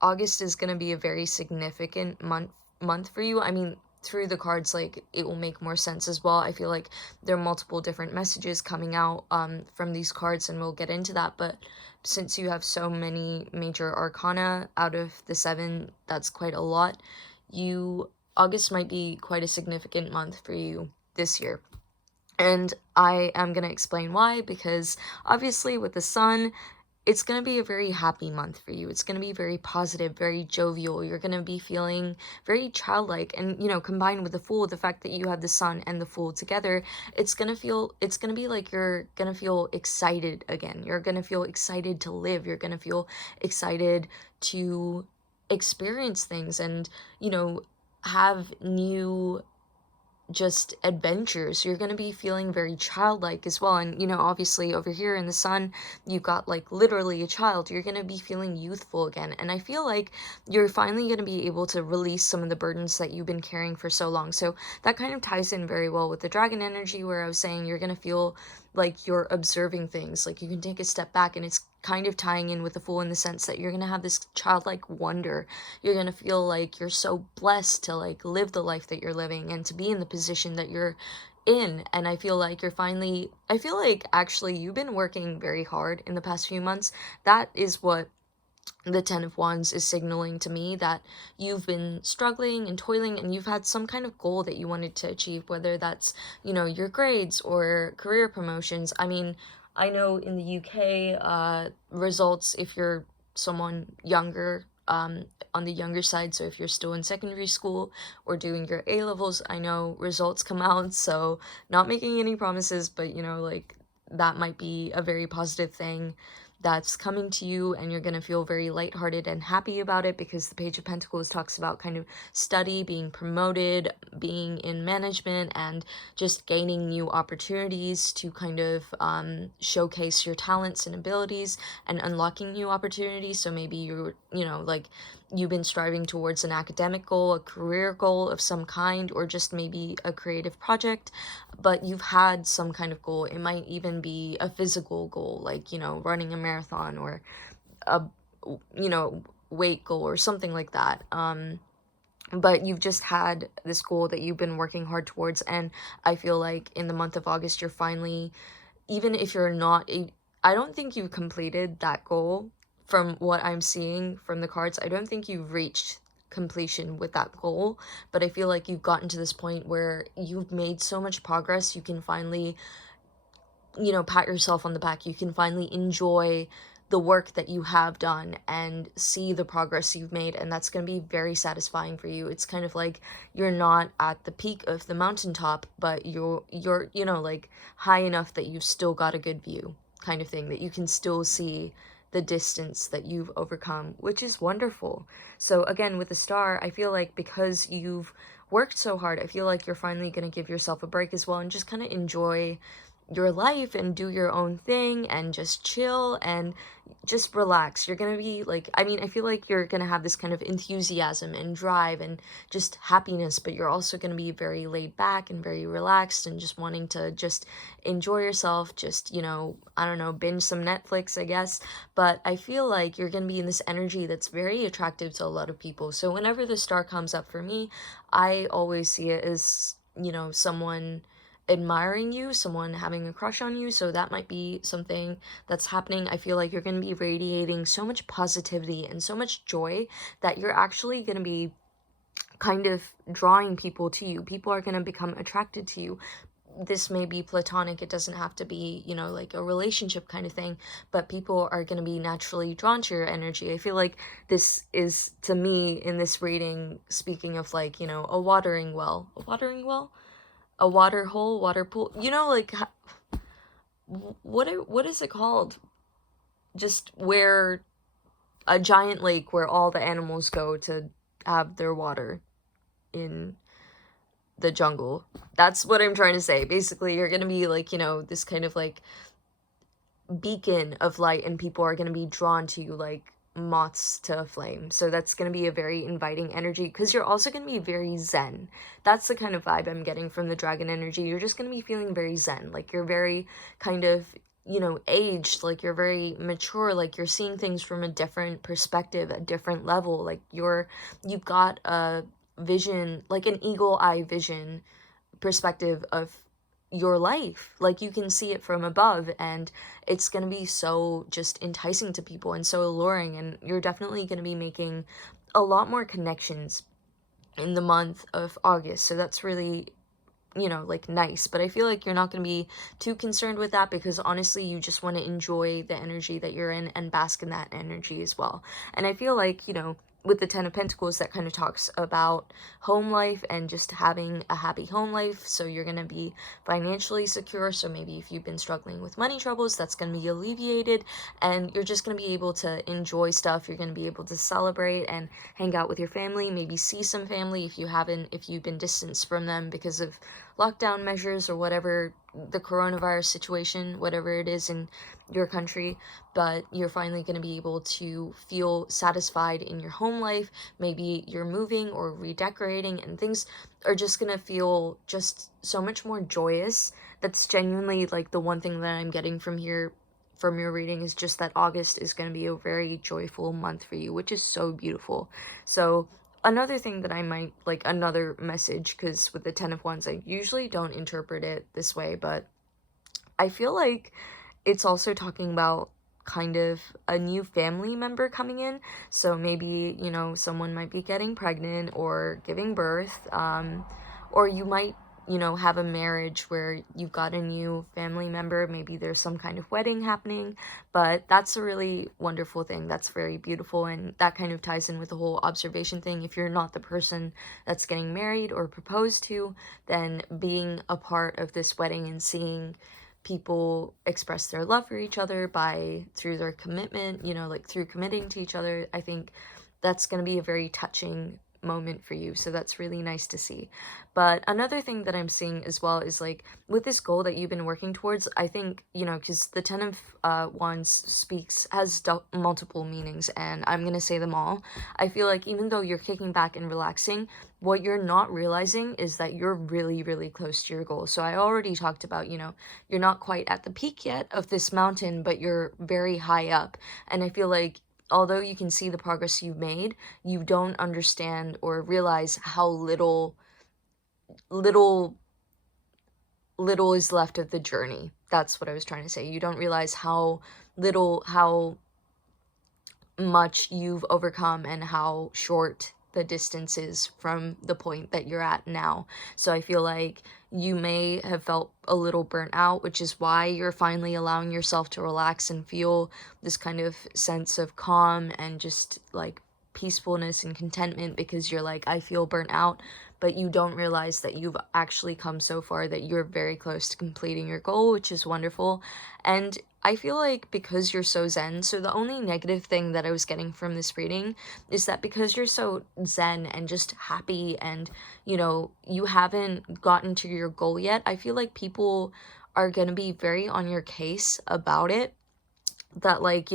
August is going to be a very significant month for you. I mean, through the cards, like, it will make more sense as well. I feel like there are multiple different messages coming out from these cards, and we'll get into that. But since you have so many major arcana out of the 7, that's quite a lot. August might be quite a significant month for you this year. And I am going to explain why, because obviously with the sun, it's going to be a very happy month for you. It's going to be very positive, very jovial. You're going to be feeling very childlike. And, combined with the Fool, the fact that you have the Sun and the Fool together, it's going to be like you're going to feel excited again. You're going to feel excited to live. You're going to feel excited to experience things and, have new just adventures. You're going to be feeling very childlike as well. And, obviously over here in the sun, you've got like literally a child. You're going to be feeling youthful again. And I feel like you're finally going to be able to release some of the burdens that you've been carrying for so long. So that kind of ties in very well with the dragon energy, where I was saying you're going to feel like you're observing things, like you can take a step back, and it's kind of tying in with the Fool in the sense that you're going to have this childlike wonder. You're going to feel like you're so blessed to like live the life that you're living and to be in the position that you're in. And I feel like actually you've been working very hard in the past few months. That is what the 10 of Wands is signaling to me, that you've been struggling and toiling, and you've had some kind of goal that you wanted to achieve, whether that's, your grades or career promotions. I mean, I know in the UK, results, if you're someone younger, on the younger side, so if you're still in secondary school or doing your A-levels, I know results come out, so not making any promises, but, like, that might be a very positive thing that's coming to you, and you're going to feel very lighthearted and happy about it, because the Page of Pentacles talks about kind of study, being promoted, being in management, and just gaining new opportunities to kind of showcase your talents and abilities and unlocking new opportunities. So maybe you've been striving towards an academic goal, a career goal of some kind, or just maybe a creative project, but you've had some kind of goal. It might even be a physical goal, like, running a marathon, or a, weight goal or something like that. But you've just had this goal that you've been working hard towards, and I feel like in the month of August, you're finally, even if you're not, I don't think you've completed that goal. From what I'm seeing from the cards, I don't think you've reached completion with that goal, but I feel like you've gotten to this point where you've made so much progress, you can finally, pat yourself on the back. You can finally enjoy the work that you have done and see the progress you've made, and that's going to be very satisfying for you. It's kind of like you're not at the peak of the mountaintop, but you're like high enough that you've still got a good view, kind of thing, that you can still see the distance that you've overcome, which is wonderful. So again, with the Star, I feel like because you've worked so hard, I feel like you're finally going to give yourself a break as well, and just kind of enjoy your life and do your own thing and just chill and just relax. You're gonna be like, I feel like you're gonna have this kind of enthusiasm and drive and just happiness, but you're also gonna be very laid back and very relaxed and just wanting to just enjoy yourself, just, I don't know, binge some Netflix, I guess. But I feel like you're gonna be in this energy that's very attractive to a lot of people. So whenever the Star comes up for me, I always see it as, someone admiring you, someone having a crush on you. So that might be something that's happening. I feel like you're going to be radiating so much positivity and so much joy that you're actually going to be kind of drawing people to you. People are going to become attracted to you. This may be platonic, it doesn't have to be, like a relationship kind of thing, but people are going to be naturally drawn to your energy. I feel like this is, to me, in this reading, speaking of like, a watering well, a water hole, water pool, like, what is it called? Just where a giant lake where all the animals go to have their water in the jungle. That's what I'm trying to say. Basically, you're gonna be like, this kind of like beacon of light, and people are gonna be drawn to you like moths to a flame. So that's going to be a very inviting energy, because you're also going to be very zen. That's the kind of vibe I'm getting from the dragon energy. You're just going to be feeling very zen, like you're very kind of, aged, like you're very mature, like you're seeing things from a different perspective, a different level, like you've got a vision, like an eagle eye vision perspective of your life. Like you can see it from above, and it's going to be so just enticing to people and so alluring, and you're definitely going to be making a lot more connections in the month of August. So that's really, like nice. But I feel like you're not going to be too concerned with that, because honestly, you just want to enjoy the energy that you're in and bask in that energy as well. And I feel like, with the Ten of Pentacles, that kind of talks about home life and just having a happy home life. So you're going to be financially secure. So maybe if you've been struggling with money troubles, that's going to be alleviated, and you're just going to be able to enjoy stuff. You're going to be able to celebrate and hang out with your family, maybe see some family if you've been distanced from them because of lockdown measures or whatever, the coronavirus situation, whatever it is in your country. But you're finally going to be able to feel satisfied in your home life. Maybe you're moving or redecorating, and things are just going to feel just so much more joyous. That's genuinely like the one thing that I'm getting from here, from your reading, is just that August is going to be a very joyful month for you, which is so beautiful. So another thing that I might, like another message, because with the Ten of Wands, I usually don't interpret it this way, but I feel like it's also talking about kind of a new family member coming in. So maybe, someone might be getting pregnant or giving birth, or you might, have a marriage where you've got a new family member. Maybe there's some kind of wedding happening, but that's a really wonderful thing. That's very beautiful, and that kind of ties in with the whole observation thing. If you're not the person that's getting married or proposed to, then being a part of this wedding and seeing people express their love for each other through their commitment, like through committing to each other, I think that's going to be a very touching moment for you. So that's really nice to see. But another thing that I'm seeing as well is, like, with this goal that you've been working towards, I think, because the Ten of Wands has multiple meanings, and I'm going to say them all. I feel like even though you're kicking back and relaxing, what you're not realizing is that you're really, really close to your goal. So I already talked about, you're not quite at the peak yet of this mountain, but you're very high up. And I feel like although you can see the progress you've made, you don't understand or realize how little is left of the journey. That's what I was trying to say. You don't realize how much you've overcome and how short the distance is from the point that you're at now. So I feel like you may have felt a little burnt out, which is why you're finally allowing yourself to relax and feel this kind of sense of calm and just like peacefulness and contentment, because you're like, I feel burnt out. But you don't realize that you've actually come so far, that you're very close to completing your goal, which is wonderful. And I feel like because you're so zen, so the only negative thing that I was getting from this reading is that because you're so zen and just happy, and, you haven't gotten to your goal yet, I feel like people are going to be very on your case about it. That, like,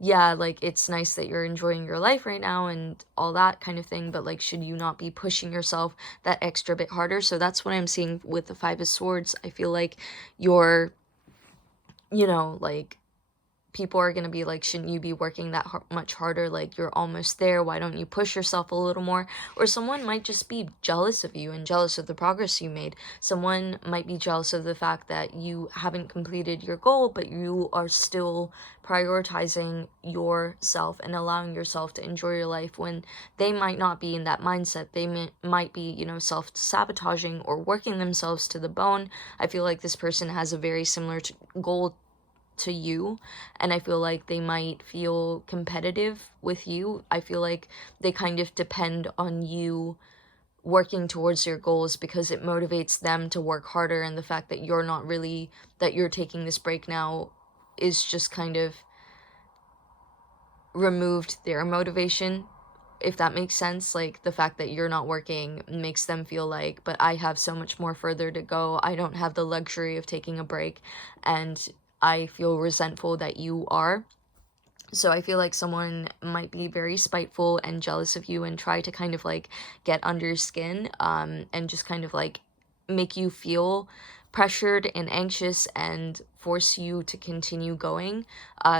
yeah, like, it's nice that you're enjoying your life right now and all that kind of thing, but like, should you not be pushing yourself that extra bit harder? So that's what I'm seeing with the Five of Swords. I feel like you're, like, people are going to be like, shouldn't you be working that much harder? Like, you're almost there. Why don't you push yourself a little more? Or someone might just be jealous of you and jealous of the progress you made. Someone might be jealous of the fact that you haven't completed your goal, but you are still prioritizing yourself and allowing yourself to enjoy your life, when they might not be in that mindset. They might be, self-sabotaging or working themselves to the bone. I feel like this person has a very similar goal to you, and I feel like they might feel competitive with you. I feel like they kind of depend on you working towards your goals, because it motivates them to work harder, and the fact that you're taking this break now is just kind of removed their motivation, if that makes sense. Like, the fact that you're not working makes them feel like, but I have so much more further to go. I don't have the luxury of taking a break, and I feel resentful that you are. So I feel like someone might be very spiteful and jealous of you and try to kind of like get under your skin, and just kind of like make you feel pressured and anxious and force you to continue going.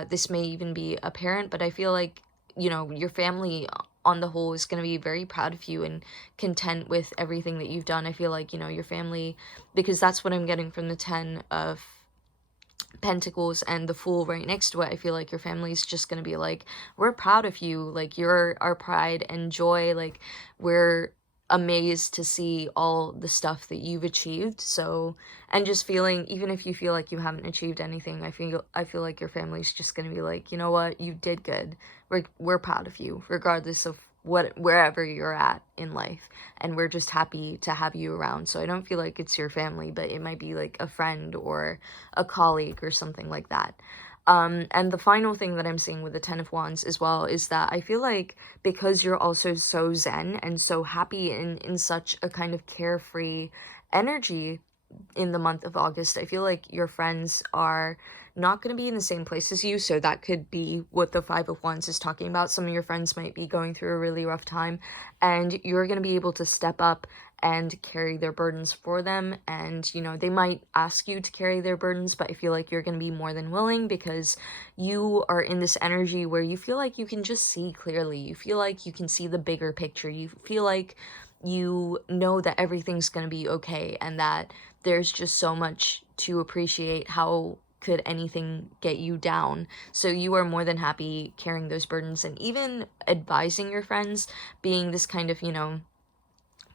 This may even be a parent, but I feel like, your family on the whole is going to be very proud of you and content with everything that you've done. I feel like, you know, your family, because that's what I'm getting from the 10 of Pentacles and the Fool right next to it. I feel like your family's just gonna be like, we're proud of you, like, you're our pride and joy, like, we're amazed to see all the stuff that you've achieved. So, and just feeling, even if you feel like you haven't achieved anything, I feel like your family's just gonna be like, you know what, you did good, we're proud of you regardless of wherever you're at in life, and we're just happy to have you around. So I don't feel like it's your family, but it might be like a friend or a colleague or something like that. And the final thing that I'm seeing with the Ten of Wands as well is that I feel like because you're also so zen and so happy in such a kind of carefree energy in the month of August, I feel like your friends are not going to be in the same place as you. So that could be what the Five of Wands is talking about. Some of your friends might be going through a really rough time, and you're going to be able to step up and carry their burdens for them. And, you know, they might ask you to carry their burdens, but I feel like you're going to be more than willing because you are in this energy where you feel like you can just see clearly. You feel like you can see the bigger picture. You feel like you know that everything's going to be okay, and that there's just so much to appreciate. How could anything get you down? So you are more than happy carrying those burdens and even advising your friends, being this kind of, you know,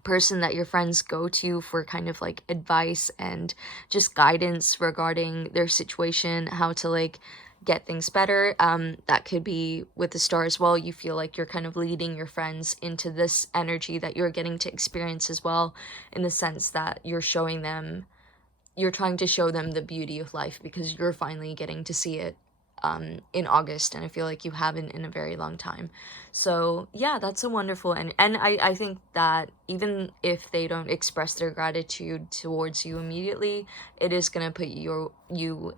person that your friends go to for kind of like advice and just guidance regarding their situation, how to like get things better. That could be with the Star as well. You feel like you're kind of leading your friends into this energy that you're getting to experience as well, in the sense that you're trying to show them the beauty of life because you're finally getting to see it in August, and I feel like you haven't in a very long time. So yeah, that's a wonderful, and I think that even if they don't express their gratitude towards you immediately, it is gonna put you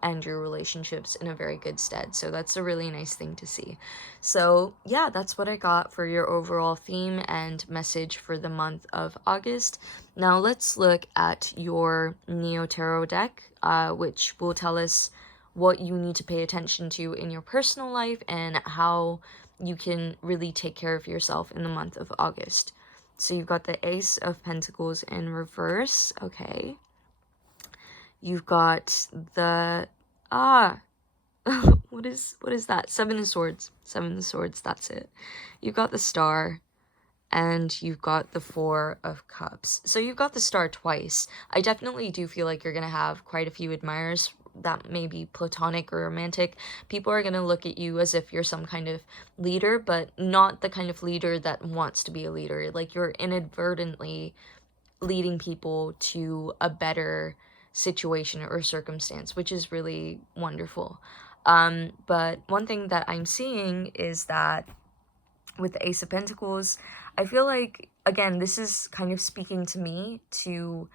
and your relationships in a very good stead. So that's a really nice thing to see. So yeah, that's what I got for your overall theme and message for the month of August. Now let's look at your Neo Tarot deck, which will tell us what you need to pay attention to in your personal life and how you can really take care of yourself in the month of August. So you've got the Ace of Pentacles in reverse. Okay. You've got the what is that? Seven of Swords. Seven of Swords, that's it. You've got the Star, and you've got the Four of Cups. So you've got the Star twice. I definitely do feel like you're gonna have quite a few admirers that may be platonic or romantic. People are gonna look at you as if you're some kind of leader, but not the kind of leader that wants to be a leader. Like, you're inadvertently leading people to a better situation or circumstance, which is really wonderful. But one thing that I'm seeing is that with the Ace of Pentacles, I feel like, again, this is kind of speaking to me, to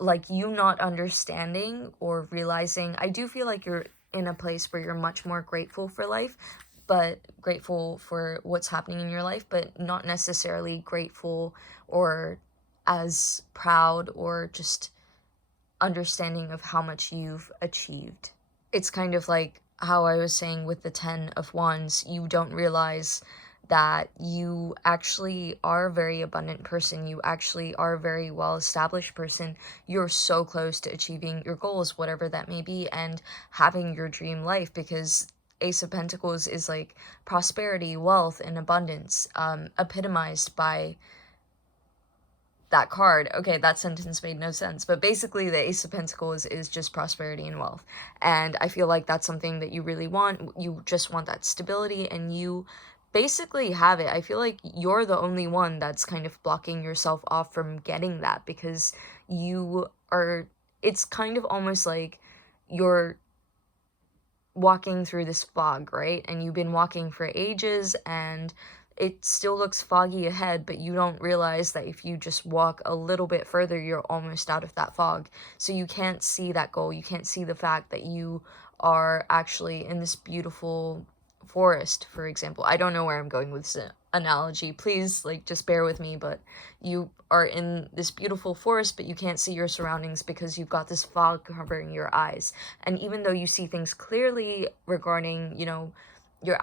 like you not understanding or realizing. I do feel like you're in a place where you're much more grateful for life, but grateful for what's happening in your life, but not necessarily grateful or as proud or just understanding of how much you've achieved. It's kind of like how I was saying with the 10 of Wands, you don't realize that you actually are a very abundant person. You actually are a very well-established person. You're so close to achieving your goals, whatever that may be, and having your dream life, because Ace of Pentacles is like prosperity, wealth, and abundance, epitomized by that card. Okay, that sentence made no sense, but basically the Ace of Pentacles is just prosperity and wealth, and I feel like that's something that you really want. You just want that stability, and you basically have it. I feel like you're the only one that's kind of blocking yourself off from getting that, because you are, it's kind of almost like you're walking through this fog, right? And you've been walking for ages, and it still looks foggy ahead, but you don't realize that if you just walk a little bit further, you're almost out of that fog. So you can't see that goal. You can't see the fact that you are actually in this beautiful forest, for example. I don't know where I'm going with this analogy. Please, like, just bear with me, but you are in this beautiful forest, but you can't see your surroundings because you've got this fog covering your eyes. And even though you see things clearly regarding, you know, your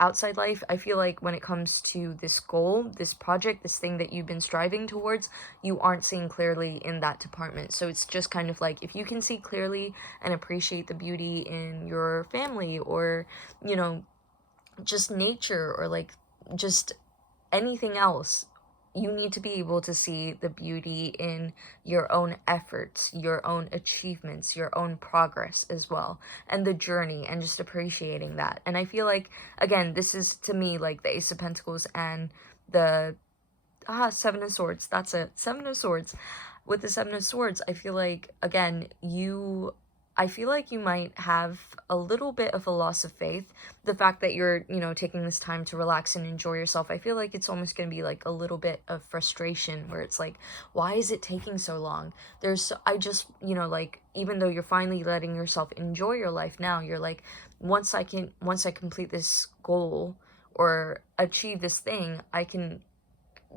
outside life, I feel like when it comes to this goal, this project, this thing that you've been striving towards, you aren't seeing clearly in that department. So it's just kind of like, if you can see clearly and appreciate the beauty in your family, or, you know, just nature, or like just anything else, you need to be able to see the beauty in your own efforts, your own achievements, your own progress as well, and the journey, and just appreciating that. And I feel like, again, this is to me like the Ace of Pentacles and the Seven of Swords. That's it, Seven of Swords. With the Seven of Swords, I feel like, again, I feel like you might have a little bit of a loss of faith. The fact that you're, you know, taking this time to relax and enjoy yourself, I feel like it's almost going to be like a little bit of frustration, where it's like, why is it taking so long? I just, you know, like, even though you're finally letting yourself enjoy your life now, you're like, once I complete this goal or achieve this thing, I can,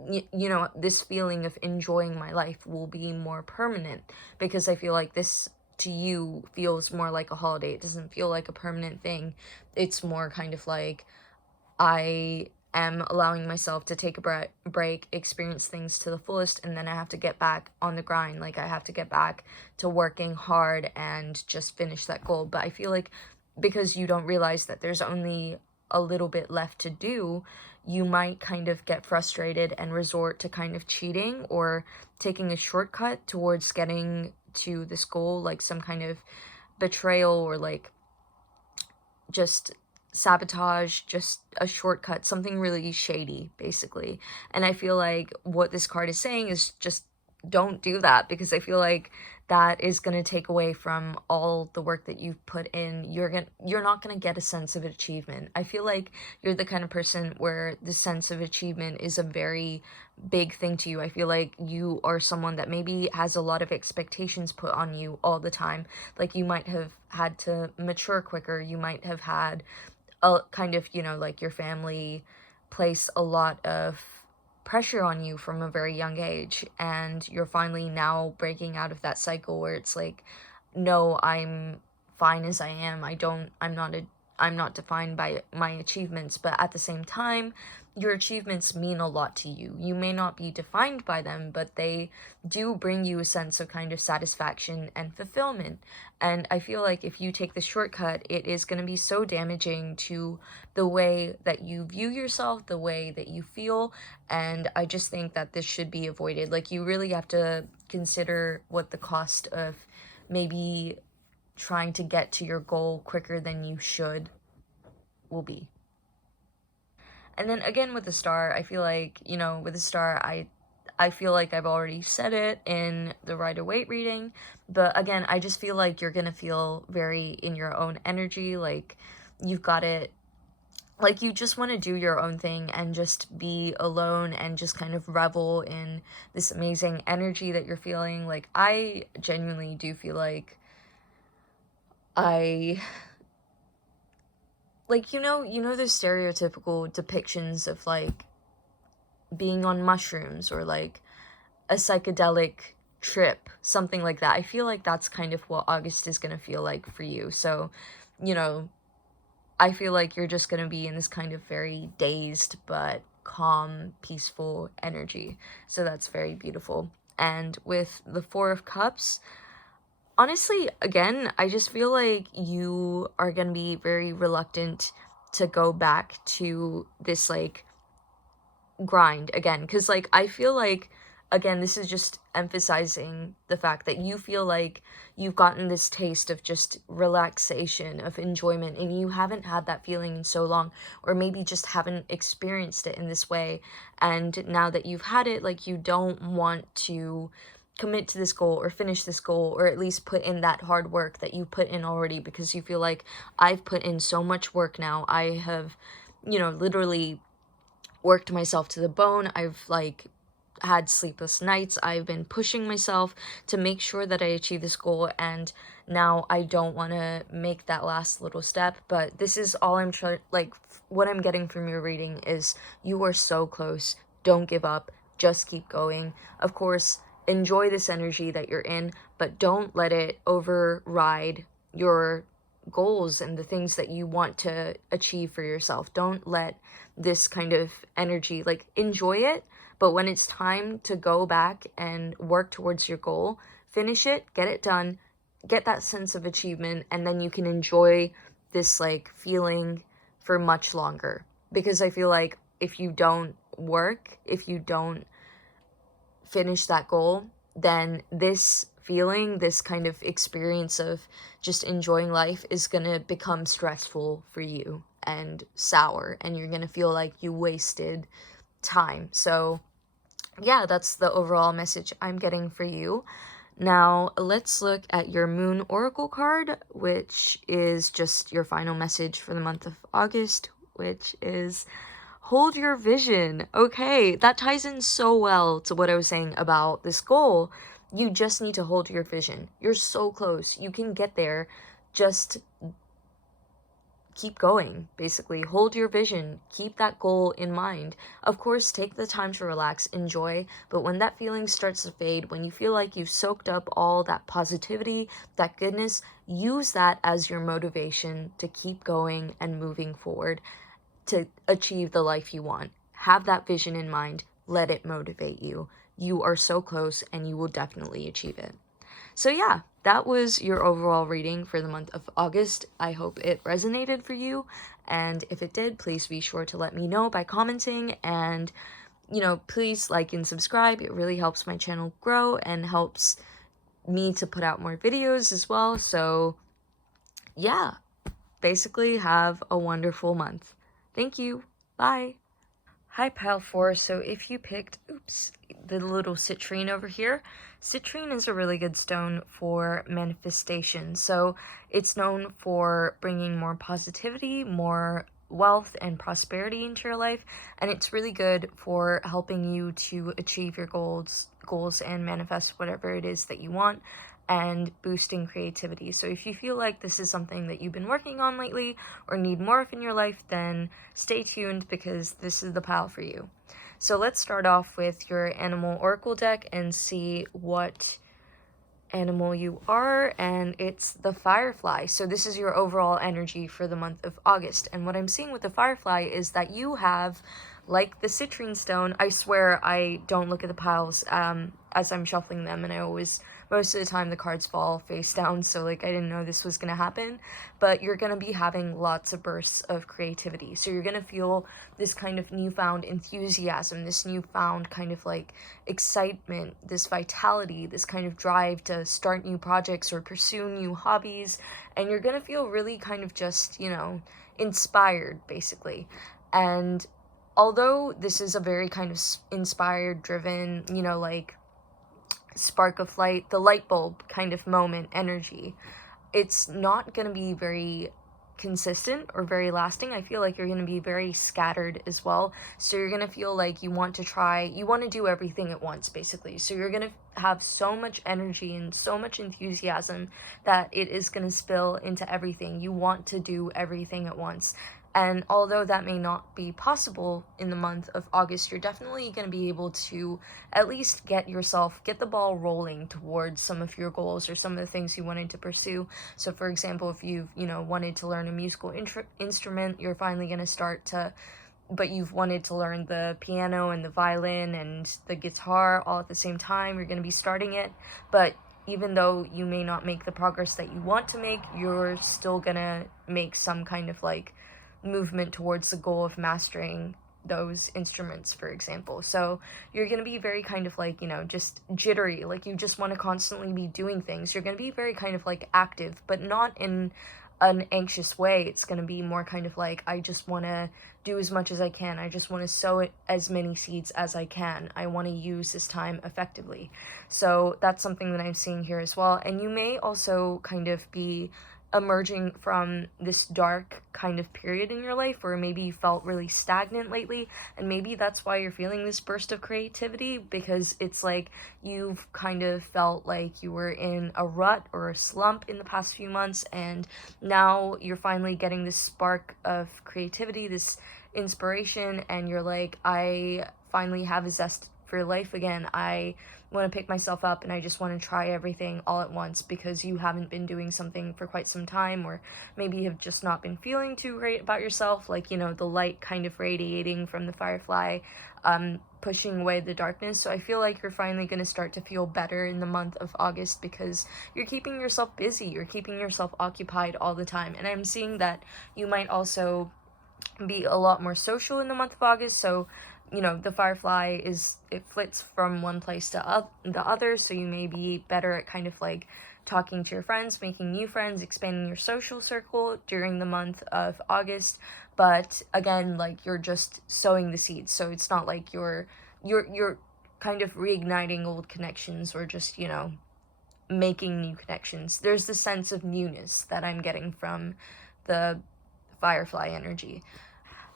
you know, this feeling of enjoying my life will be more permanent, because I feel like this to you feels more like a holiday. It doesn't feel like a permanent thing. It's more kind of like, I am allowing myself to take a break, experience things to the fullest, and then I have to get back on the grind. Like, I have to get back to working hard and just finish that goal. But I feel like, because you don't realize that there's only a little bit left to do, you might kind of get frustrated and resort to kind of cheating or taking a shortcut towards getting to this goal, like some kind of betrayal, or like just sabotage, just a shortcut, something really shady, basically. And I feel like what this card is saying is just don't do that, because I feel like that is going to take away from all the work that you've put in. You're not going to get a sense of achievement. I feel like you're the kind of person where the sense of achievement is a very big thing to you. I feel like you are someone that maybe has a lot of expectations put on you all the time. Like, you might have had to mature quicker. You might have had a kind of, you know, like, your family place a lot of pressure on you from a very young age, and you're finally now breaking out of that cycle where it's like, no, I'm fine as I am. I'm not defined by my achievements. But at the same time, your achievements mean a lot to you. You may not be defined by them, but they do bring you a sense of kind of satisfaction and fulfillment. And I feel like if you take the shortcut, it is going to be so damaging to the way that you view yourself, the way that you feel. And I just think that this should be avoided. Like, you really have to consider what the cost of maybe trying to get to your goal quicker than you should will be. And then again with the star, I feel like, you know, with the star, I feel like I've already said it in the Rider-Waite reading, but again, I just feel like you're gonna feel very in your own energy, like you've got it, like you just want to do your own thing and just be alone and just kind of revel in this amazing energy that you're feeling. Like, I genuinely do feel like I, like, you know those stereotypical depictions of like being on mushrooms or like a psychedelic trip, something like that. I feel like that's kind of what August is gonna feel like for you. So, you know, I feel like you're just gonna be in this kind of very dazed but calm, peaceful energy. So that's very beautiful. And with the Four of Cups, honestly, again, I just feel like you are gonna be very reluctant to go back to this like grind again, because like I feel like, again, this is just emphasizing the fact that you feel like you've gotten this taste of just relaxation, of enjoyment, and you haven't had that feeling in so long, or maybe just haven't experienced it in this way. And now that you've had it, like, you don't want to commit to this goal or finish this goal, or at least put in that hard work that you put in already, because you feel like, I've put in so much work now. I have, you know, literally worked myself to the bone. I've like had sleepless nights. I've been pushing myself to make sure that I achieve this goal, and now I don't want to make that last little step. But this is all I'm trying, like, what I'm getting from your reading is you are so close. Don't give up. Just keep going. Of course, enjoy this energy that you're in, but don't let it override your goals and the things that you want to achieve for yourself. Don't let this kind of energy, like, enjoy it, but when it's time to go back and work towards your goal, finish it, get it done, get that sense of achievement, and then you can enjoy this, like, feeling for much longer. Because I feel like if you don't work, if you don't finish that goal, then this feeling, this kind of experience of just enjoying life is gonna become stressful for you and sour, and you're gonna feel like you wasted time. So yeah, that's the overall message I'm getting for you. Now, let's look at your Moon Oracle card, which is just your final message for the month of August, which is hold your vision. Okay, that ties in so well to what I was saying about this goal. You just need to hold your vision. You're so close. You can get there. Just keep going, basically. Hold your vision. Keep that goal in mind. Of course, take the time to relax, enjoy, but when that feeling starts to fade, when you feel like you've soaked up all that positivity, that goodness, use that as your motivation to keep going and moving forward to achieve the life you want. Have that vision in mind. Let it motivate you. You are so close and you will definitely achieve it. So yeah, that was your overall reading for the month of August. I hope it resonated for you, and if it did, please be sure to let me know by commenting, and please like and subscribe. It really helps my channel grow and helps me to put out more videos as well. So yeah, basically have a wonderful month. Thank you. Bye. Hi, Pile 4. So if you picked, the little citrine over here, citrine is a really good stone for manifestation. So it's known for bringing more positivity, more wealth and prosperity into your life, and it's really good for helping you to achieve your goals and manifest whatever it is that you want, and boosting creativity. So if you feel like this is something that you've been working on lately or need more of in your life, then stay tuned because this is the pile for you. So let's start off with your animal oracle deck and see what animal you are, and it's the firefly. So this is your overall energy for the month of August, and what I'm seeing with the firefly is that you have, like the citrine stone, I swear I don't look at the piles as I'm shuffling them, and I always, most of the time the cards fall face down, so like I didn't know this was gonna happen, but you're gonna be having lots of bursts of creativity. So you're gonna feel this kind of newfound enthusiasm, this newfound kind of like excitement, this vitality, this kind of drive to start new projects or pursue new hobbies, and you're gonna feel really kind of just, inspired, basically. And although this is a very kind of inspired, driven, like spark of light, the light bulb kind of moment energy, it's not going to be very consistent or very lasting. I feel like you're going to be very scattered as well. So you're going to feel like you want to do everything at once, basically. So you're going to have so much energy and so much enthusiasm that it is going to spill into everything. You want to do everything at once. And although that may not be possible in the month of August, you're definitely going to be able to at least get the ball rolling towards some of your goals or some of the things you wanted to pursue. So for example, if you've, wanted to learn a musical instrument, you're finally going to but you've wanted to learn the piano and the violin and the guitar all at the same time, you're going to be starting it. But even though you may not make the progress that you want to make, you're still going to make some kind of like movement towards the goal of mastering those instruments, for example. So you're going to be very kind of like, just jittery, like you just want to constantly be doing things. You're going to be very kind of like active, but not in an anxious way. It's going to be more kind of like, I just want to do as much as I can. I just want to sow as many seeds as I can. I want to use this time effectively. So that's something that I'm seeing here as well. And you may also kind of be emerging from this dark kind of period in your life where maybe you felt really stagnant lately, and maybe that's why you're feeling this burst of creativity, because it's like you've kind of felt like you were in a rut or a slump in the past few months, and now you're finally getting this spark of creativity, this inspiration, and you're like, I finally have a zest for life again. I want to pick myself up and I just want to try everything all at once because you haven't been doing something for quite some time, or maybe you have just not been feeling too great about yourself, like, you know, the light kind of radiating from the firefly, pushing away the darkness. So I feel like you're finally going to start to feel better in the month of August because you're keeping yourself busy, you're keeping yourself occupied all the time. And I'm seeing that you might also be a lot more social in the month of August. So, you know, the firefly it flits from one place to the other, so you may be better at kind of like talking to your friends, making new friends, expanding your social circle during the month of August. But again, like, you're just sowing the seeds, so it's not like you're kind of reigniting old connections or just, you know, making new connections. There's the sense of newness that I'm getting from the firefly energy.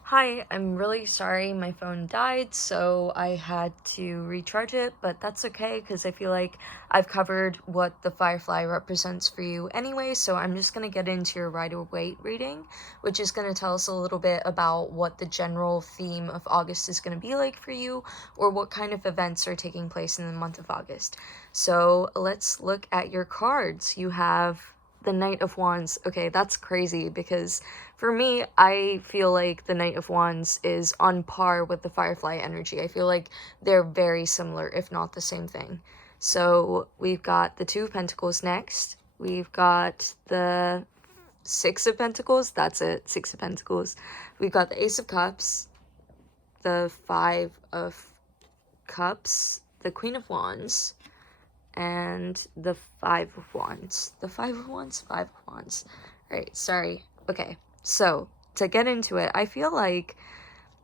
Hi, I'm really sorry my phone died, so I had to recharge it, but that's okay because I feel like I've covered what the firefly represents for you anyway, so I'm just going to get into your Rider-Waite reading, which is going to tell us a little bit about what the general theme of August is going to be like for you, or what kind of events are taking place in the month of August. So let's look at your cards. You have the Knight of Wands. Okay, that's crazy because for me, I feel like the Knight of Wands is on par with the Firefly energy. I feel like they're very similar, if not the same thing. So we've got the Two of Pentacles next. We've got the Six of Pentacles. That's it, Six of Pentacles. We've got the Ace of Cups, the Five of Cups, the Queen of Wands, and the Five of Wands. The Five of Wands? Five of Wands. Right, sorry. Okay, so to get into it, I feel like,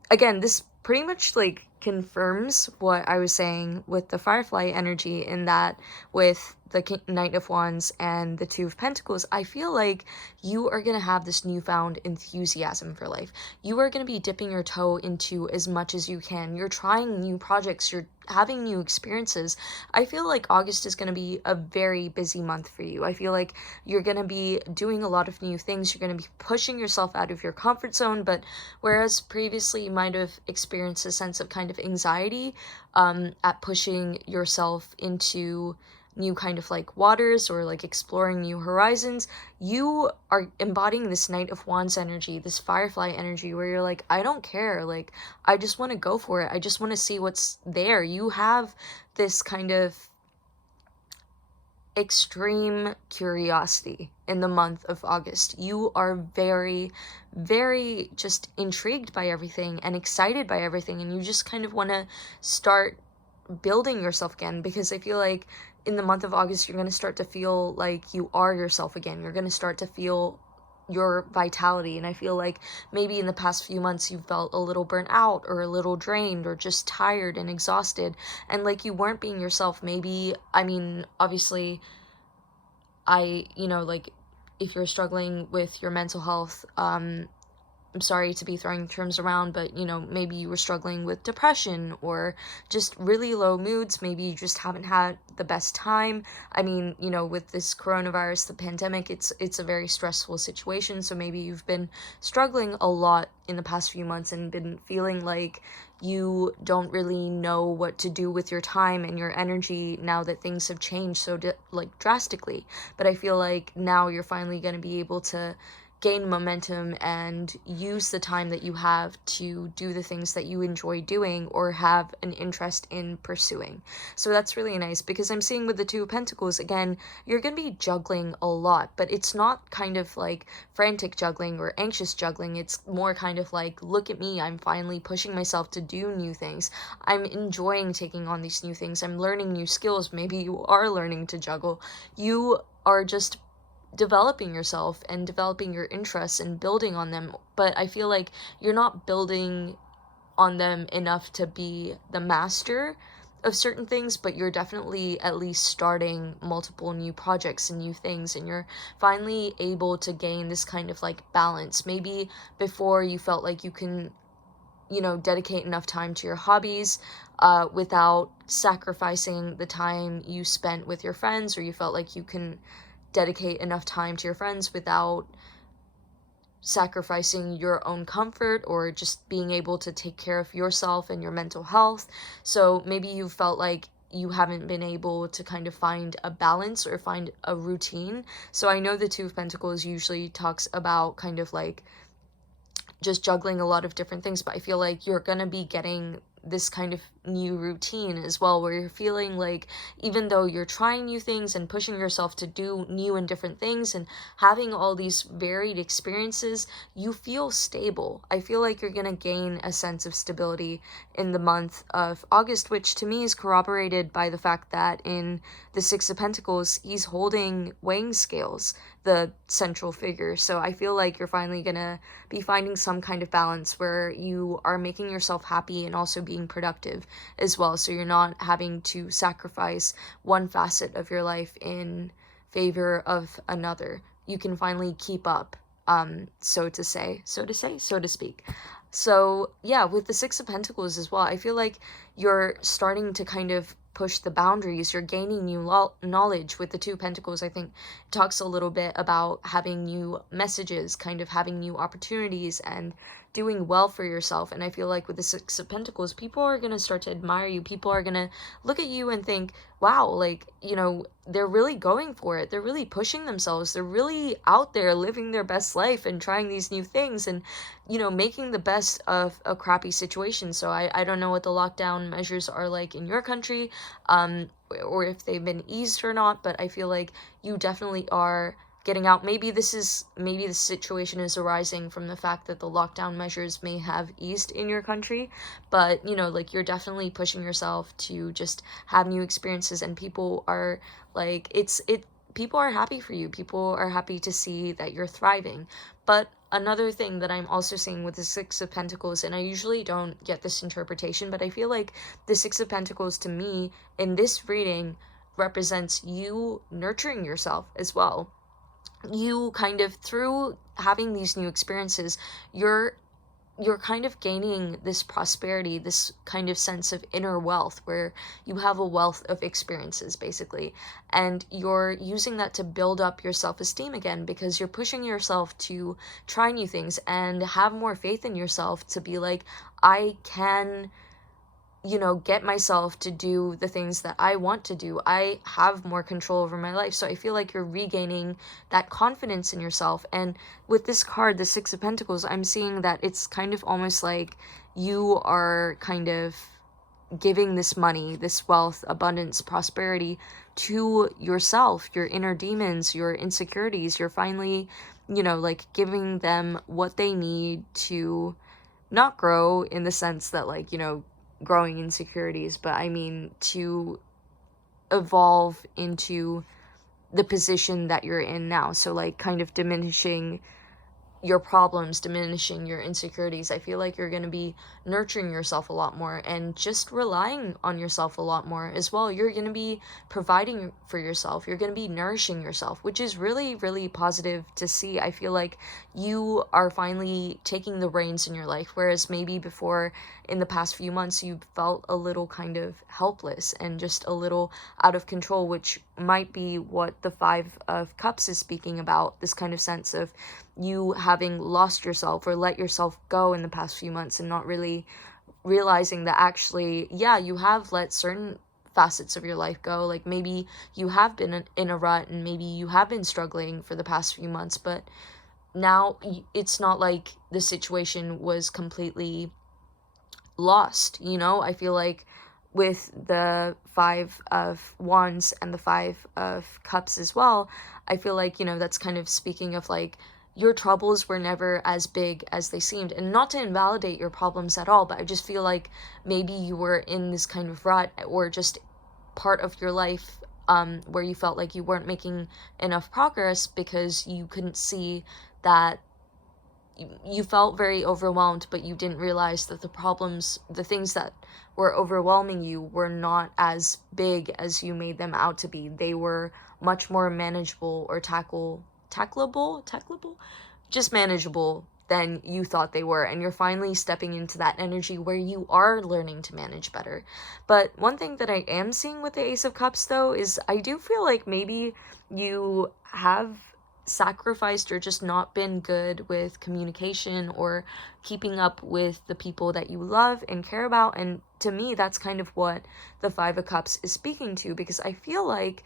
again, this pretty much like confirms what I was saying with the Firefly energy, in that with the Knight of Wands and the Two of Pentacles, I feel like you are going to have this newfound enthusiasm for life. You are going to be dipping your toe into as much as you can. You're trying new projects, you're having new experiences. I feel like August is going to be a very busy month for you. I feel like you're going to be doing a lot of new things. You're going to be pushing yourself out of your comfort zone, but whereas previously you might have experienced a sense of kind of anxiety at pushing yourself into new kind of like waters or like exploring new horizons, you are embodying this Knight of Wands energy, this Firefly energy, where you're like, I don't care, like, I just want to go for it, I just want to see what's there. You have this kind of extreme curiosity in the month of August. You are very, very just intrigued by everything and excited by everything, and you just kind of want to start building yourself again, because I feel like in the month of August, you're going to start to feel like you are yourself again. You're going to start to feel your vitality. And I feel like maybe in the past few months you felt a little burnt out or a little drained or just tired and exhausted, and like you weren't being yourself. Maybe, I mean, obviously, like, if you're struggling with your mental health, I'm sorry to be throwing terms around, but, maybe you were struggling with depression or just really low moods. Maybe you just haven't had the best time. I mean, with this coronavirus, the pandemic, it's a very stressful situation. So maybe you've been struggling a lot in the past few months and been feeling like you don't really know what to do with your time and your energy now that things have changed so drastically. But I feel like now you're finally going to be able to gain momentum and use the time that you have to do the things that you enjoy doing or have an interest in pursuing. So that's really nice, because I'm seeing with the Two of Pentacles, again, you're going to be juggling a lot, but it's not kind of like frantic juggling or anxious juggling. It's more kind of like, look at me, I'm finally pushing myself to do new things. I'm enjoying taking on these new things. I'm learning new skills. Maybe you are learning to juggle. You are just developing yourself and developing your interests and building on them, but I feel like you're not building on them enough to be the master of certain things, but you're definitely at least starting multiple new projects and new things, and you're finally able to gain this kind of like balance. Maybe before you felt like you can dedicate enough time to your hobbies without sacrificing the time you spent with your friends, or you felt like you can dedicate enough time to your friends without sacrificing your own comfort or just being able to take care of yourself and your mental health. So maybe you felt like you haven't been able to kind of find a balance or find a routine. So I know the Two of Pentacles usually talks about kind of like just juggling a lot of different things, but I feel like you're gonna be getting this kind of new routine as well, where you're feeling like even though you're trying new things and pushing yourself to do new and different things and having all these varied experiences, you feel stable. I feel like you're gonna gain a sense of stability in the month of August, which to me is corroborated by the fact that in the Six of Pentacles, he's holding weighing scales, the central figure. So I feel like you're finally gonna be finding some kind of balance where you are making yourself happy and also being productive as well. So you're not having to sacrifice one facet of your life in favor of another. You can finally keep up, so to speak. So yeah, with the Six of Pentacles as well, I feel like you're starting to kind of push the boundaries. You're gaining new knowledge. With the Two of Pentacles, I think it talks a little bit about having new messages, kind of having new opportunities and doing well for yourself. And I feel like with the Six of Pentacles, people are going to start to admire you. People are going to look at you and think, wow, like, you know, they're really going for it. They're really pushing themselves. They're really out there living their best life and trying these new things and, you know, making the best of a crappy situation. So I don't know what the lockdown measures are like in your country, or if they've been eased or not, but I feel like you definitely are getting out. Maybe the situation is arising from the fact that the lockdown measures may have eased in your country, but you know, like, you're definitely pushing yourself to just have new experiences, and people are like, people are happy for you. People are happy to see that you're thriving. But another thing that I'm also seeing with the Six of Pentacles, and I usually don't get this interpretation, but I feel like the Six of Pentacles to me in this reading represents you nurturing yourself as well. You kind of, through having these new experiences, you're kind of gaining this prosperity, this kind of sense of inner wealth, where you have a wealth of experiences basically, and you're using that to build up your self-esteem again, because you're pushing yourself to try new things and have more faith in yourself, to be like, I can, you know, get myself to do the things that I want to do. I have more control over my life. So I feel like you're regaining that confidence in yourself. And with this card, the Six of Pentacles, I'm seeing that it's kind of almost like you are kind of giving this money, this wealth, abundance, prosperity to yourself, your inner demons, your insecurities. You're finally, you know, like, giving them what they need to not grow, in the sense that, like, you know, growing insecurities, but I mean to evolve into the position that you're in now. So like, kind of diminishing your problems, diminishing your insecurities. I feel like you're going to be nurturing yourself a lot more and just relying on yourself a lot more as well. You're going to be providing for yourself. You're going to be nourishing yourself, which is really, really positive to see. I feel like you are finally taking the reins in your life, whereas maybe before, in the past few months, you felt a little kind of helpless and just a little out of control, which might be what the Five of Cups is speaking about, this kind of sense of you having lost yourself or let yourself go in the past few months, and not really realizing that actually, yeah, you have let certain facets of your life go. Like, maybe you have been in a rut, and maybe you have been struggling for the past few months, but now it's not like the situation was completely lost, you know? I feel like with the Five of Wands and the Five of Cups as well, I feel like, you know, that's kind of speaking of like, your troubles were never as big as they seemed. And not to invalidate your problems at all, but I just feel like maybe you were in this kind of rut, or just part of your life where you felt like you weren't making enough progress because you couldn't see that. You felt very overwhelmed, but you didn't realize that the problems, the things that were overwhelming you, were not as big as you made them out to be. They were much more manageable, or tackleable, just manageable than you thought they were. And you're finally stepping into that energy where you are learning to manage better. But one thing that I am seeing with the Ace of Cups, though, is I do feel like maybe you have sacrificed or just not been good with communication or keeping up with the people that you love and care about. And to me, that's kind of what the Five of Cups is speaking to, because I feel like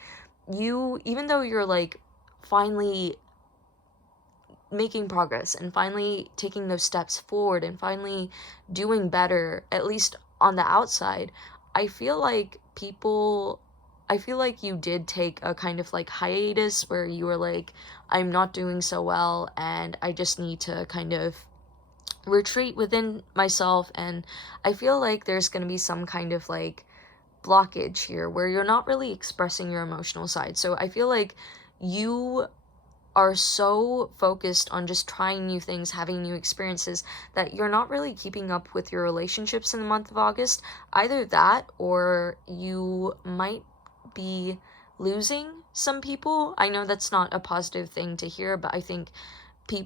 you, even though you're like finally making progress and finally taking those steps forward and finally doing better, at least on the outside, I feel like you did take a kind of like hiatus where you were like, I'm not doing so well and I just need to kind of retreat within myself. And I feel like there's going to be some kind of like blockage here where you're not really expressing your emotional side. So I feel like you are so focused on just trying new things, having new experiences, that you're not really keeping up with your relationships in the month of August. Either that, or you might be losing some people. I know that's not a positive thing to hear, but I think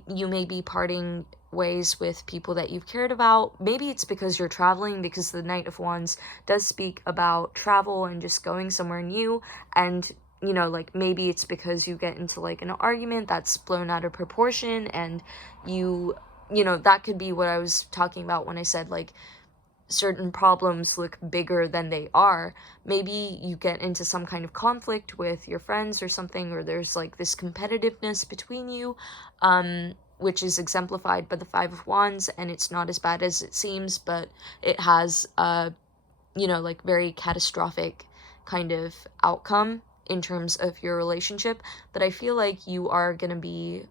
you may be parting ways with people that you've cared about. Maybe it's because you're traveling, because the Knight of Wands does speak about travel and just going somewhere new. And like maybe it's because you get into like an argument that's blown out of proportion, and that could be what I was talking about when I said like certain problems look bigger than they are. Maybe you get into some kind of conflict with your friends or something, or there's like this competitiveness between you, which is exemplified by the Five of Wands, and it's not as bad as it seems, but it has like very catastrophic kind of outcome in terms of your relationship. But I feel like you are gonna be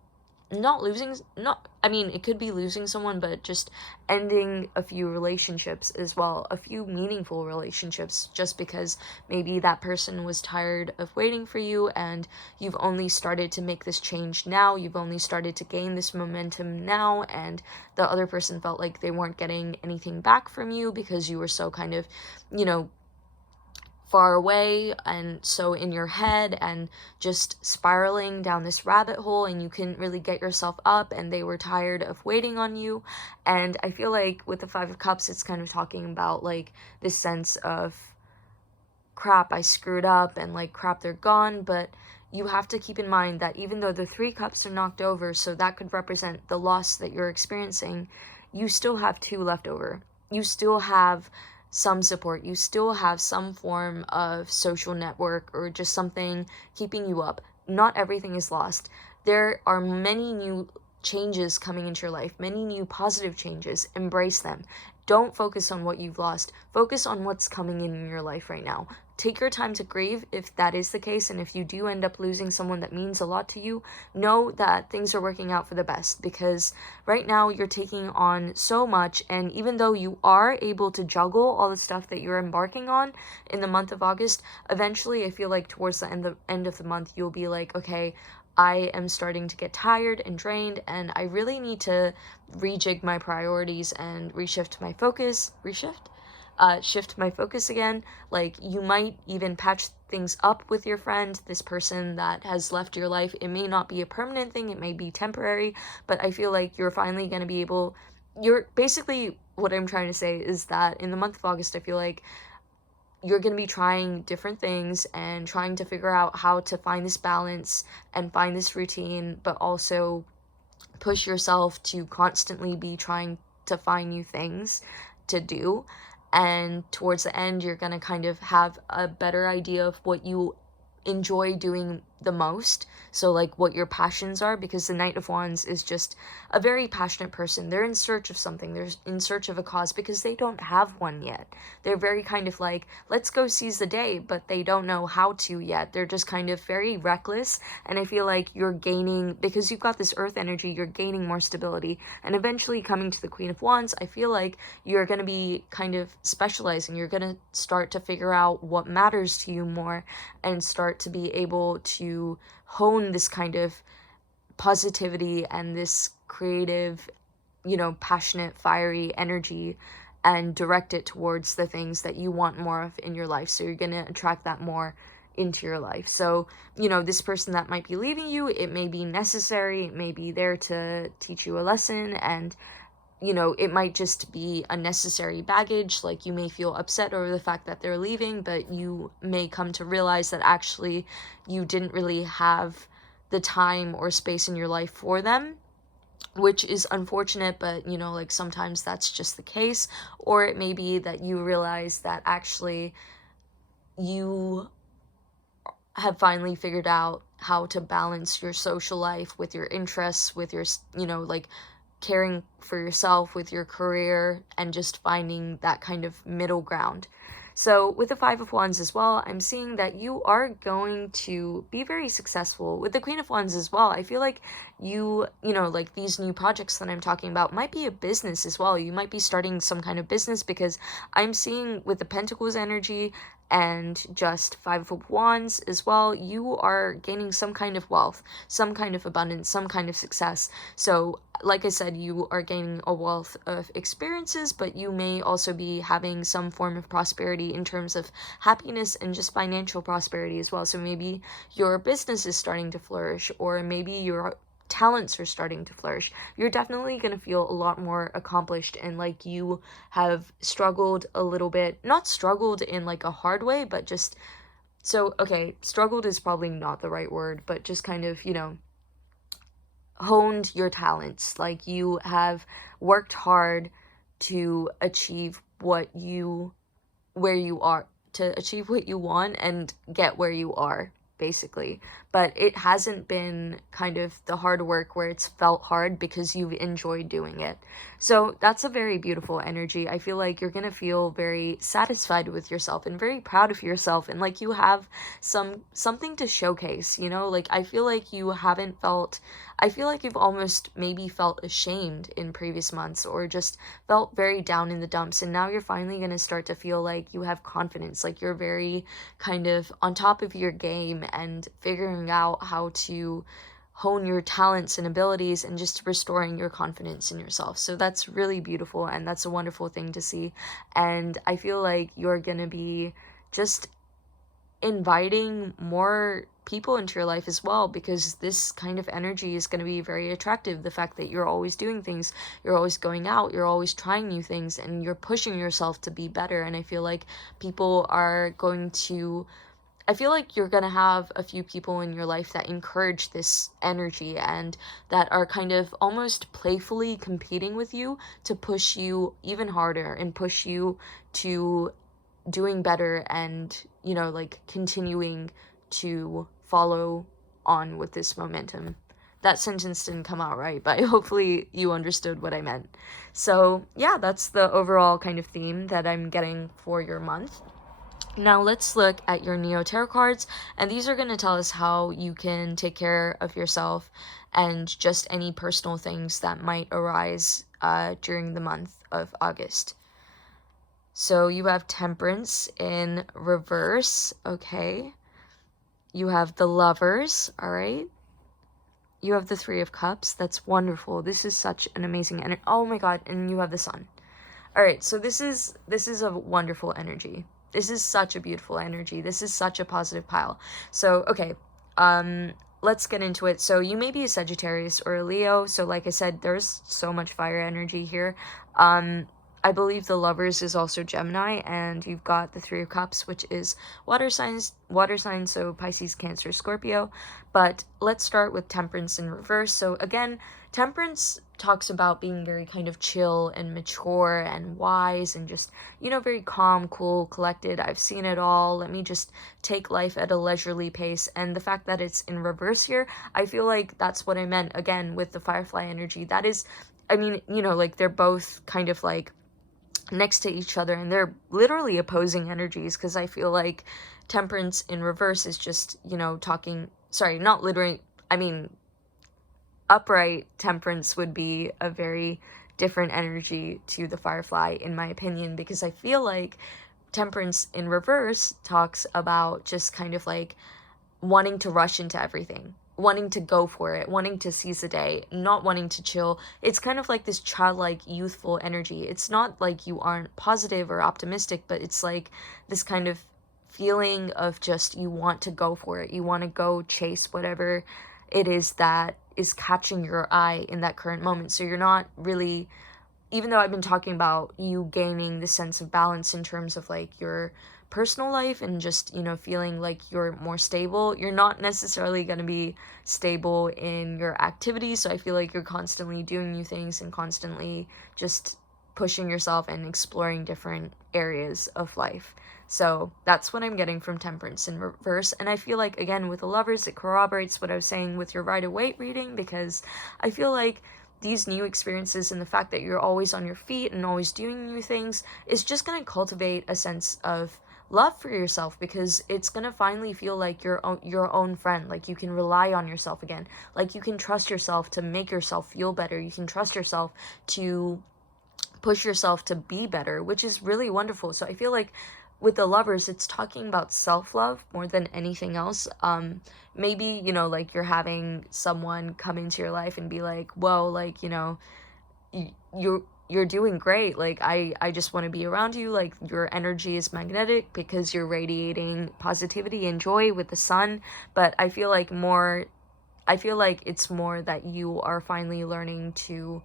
it could be losing someone, but just ending a few relationships as well, a few meaningful relationships, just because maybe that person was tired of waiting for you and you've only started to make this change now, you've only started to gain this momentum now, and the other person felt like they weren't getting anything back from you because you were so kind of, far away and so in your head and just spiraling down this rabbit hole, and you couldn't really get yourself up, and they were tired of waiting on you. And I feel like with the Five of Cups, it's kind of talking about like this sense of crap, I screwed up, and like crap, they're gone. But you have to keep in mind that even though the Three Cups are knocked over, so that could represent the loss that you're experiencing, you still have two left over. You still have some support, you still have some form of social network or just something keeping you up. Not everything is lost. There are many new changes coming into your life, many new positive changes. Embrace them. Don't focus on what you've lost. Focus on what's coming in your life right now. Take your time to grieve if that is the case, and if you do end up losing someone that means a lot to you, know that things are working out for the best, because right now you're taking on so much, and even though you are able to juggle all the stuff that you're embarking on in the month of August, eventually I feel like towards the end of the month you'll be like, okay, I am starting to get tired and drained, and I really need to rejig my priorities and shift my focus again. Like, you might even patch things up with your friend, this person that has left your life. It may not be a permanent thing, it may be temporary, but I feel like you're finally going to be able, basically what I'm trying to say is that in the month of August, I feel like you're going to be trying different things and trying to figure out how to find this balance and find this routine, but also push yourself to constantly be trying to find new things to do. And towards the end, you're going to kind of have a better idea of what you enjoy doing the most, so like what your passions are, because the Knight of Wands is just a very passionate person. They're in search of something, they're in search of a cause, because they don't have one yet. They're very kind of like, let's go seize the day, but they don't know how to yet. They're just kind of very reckless, and I feel like you're gaining, because you've got this earth energy, you're gaining more stability, and eventually coming to the Queen of Wands, I feel like you're going to be kind of specializing. You're going to start to figure out what matters to you more, and start to be able to hone this kind of positivity and this creative, passionate, fiery energy, and direct it towards the things that you want more of in your life. So you're going to attract that more into your life. So, this person that might be leaving you, it may be necessary, it may be there to teach you a lesson, and it might just be unnecessary baggage. Like, you may feel upset over the fact that they're leaving, but you may come to realize that actually you didn't really have the time or space in your life for them, which is unfortunate, but you know, like sometimes that's just the case. Or it may be that you realize that actually you have finally figured out how to balance your social life with your interests, with your, you know, like caring for yourself with your career, and just finding that kind of middle ground. So with the Five of Wands as well, I'm seeing that you are going to be very successful. With the Queen of Wands as well, I feel like you know, like these new projects that I'm talking about might be a business as well. You might be starting some kind of business, because I'm seeing with the Pentacles energy and just Five of Wands as well, you are gaining some kind of wealth, some kind of abundance, some kind of success. So like I said, you are gaining a wealth of experiences, but you may also be having some form of prosperity in terms of happiness and just financial prosperity as well. So maybe your business is starting to flourish, or maybe your talents are starting to flourish. You're definitely going to feel a lot more accomplished, and like you have struggled a little bit, not struggled in like a hard way, but just, so okay, struggled is probably not the right word, but just kind of, you know, honed your talents. Like you have worked hard to achieve what you, where you are, to achieve what you want and get where you are, basically. But it hasn't been kind of the hard work where it's felt hard, because you've enjoyed doing it. So that's a very beautiful energy. I feel like you're gonna feel very satisfied with yourself and very proud of yourself, and like you have something to showcase, you know? Like I feel like you haven't felt, I feel like you've almost maybe felt ashamed in previous months, or just felt very down in the dumps, and now you're finally going to start to feel like you have confidence, like you're very kind of on top of your game and figuring out how to hone your talents and abilities, and just restoring your confidence in yourself. So that's really beautiful, and that's a wonderful thing to see. And I feel like you're going to be just inviting more people into your life as well, because this kind of energy is going to be very attractive. The fact that you're always doing things, you're always going out, you're always trying new things, and you're pushing yourself to be better. And I feel like people are going to, I feel like you're going to have a few people in your life that encourage this energy, and that are kind of almost playfully competing with you to push you even harder and push you to doing better, and you know, like continuing to follow on with this momentum. That sentence didn't come out right, but hopefully you understood what I meant. So yeah, that's the overall kind of theme that I'm getting for your month. Now let's look at your Neo Tarot cards, and these are going to tell us how you can take care of yourself and just any personal things that might arise during the month of August. So you have Temperance in reverse, okay. You have the Lovers, all right. You have the Three of Cups. That's wonderful. This is such an amazing energy. Oh my god, and you have the Sun. All right, so this is a wonderful energy. This is such a beautiful energy. This is such a positive pile. So, okay, let's get into it. So you may be a Sagittarius or a Leo. So like I said, there's so much fire energy here. I believe the Lovers is also Gemini, and you've got the Three of Cups, which is water signs, so Pisces, Cancer, Scorpio. But let's start with Temperance in reverse. So again, Temperance talks about being very kind of chill and mature and wise, and just, you know, very calm, cool, collected. I've seen it all. Let me just take life at a leisurely pace. And the fact that it's in reverse here, I feel like that's what I meant again with the Firefly energy. That is, I mean, you know, like they're both kind of like next to each other, and they're literally opposing energies, because I feel like Temperance in reverse is just, you know, talking, sorry, not literally, I mean, upright Temperance would be a very different energy to the Firefly, in my opinion, because I feel like Temperance in reverse talks about just kind of like wanting to rush into everything, wanting to go for it, wanting to seize the day, not wanting to chill. It's kind of like this childlike, youthful energy. It's not like you aren't positive or optimistic, but it's like this kind of feeling of just, you want to go for it. You want to go chase whatever it is that is catching your eye in that current moment. So you're not really, even though I've been talking about you gaining the sense of balance in terms of like your personal life and just, you know, feeling like you're more stable. You're not necessarily going to be stable in your activities, so I feel like you're constantly doing new things and constantly just pushing yourself and exploring different areas of life. So that's what I'm getting from Temperance in reverse. And I feel like, again, with the Lovers, it corroborates what I was saying with your Rider-Waite reading, because I feel like these new experiences and the fact that you're always on your feet and always doing new things is just going to cultivate a sense of love for yourself, because it's going to finally feel like your own friend. Like you can rely on yourself again. Like you can trust yourself to make yourself feel better. You can trust yourself to push yourself to be better, which is really wonderful. So I feel like with the Lovers, it's talking about self-love more than anything else. Maybe, you know, like you're having someone come into your life and be like, whoa, like, you know, you're doing great. Like, I just want to be around you. Like, your energy is magnetic because you're radiating positivity and joy with the sun. But I feel like it's more that you are finally learning to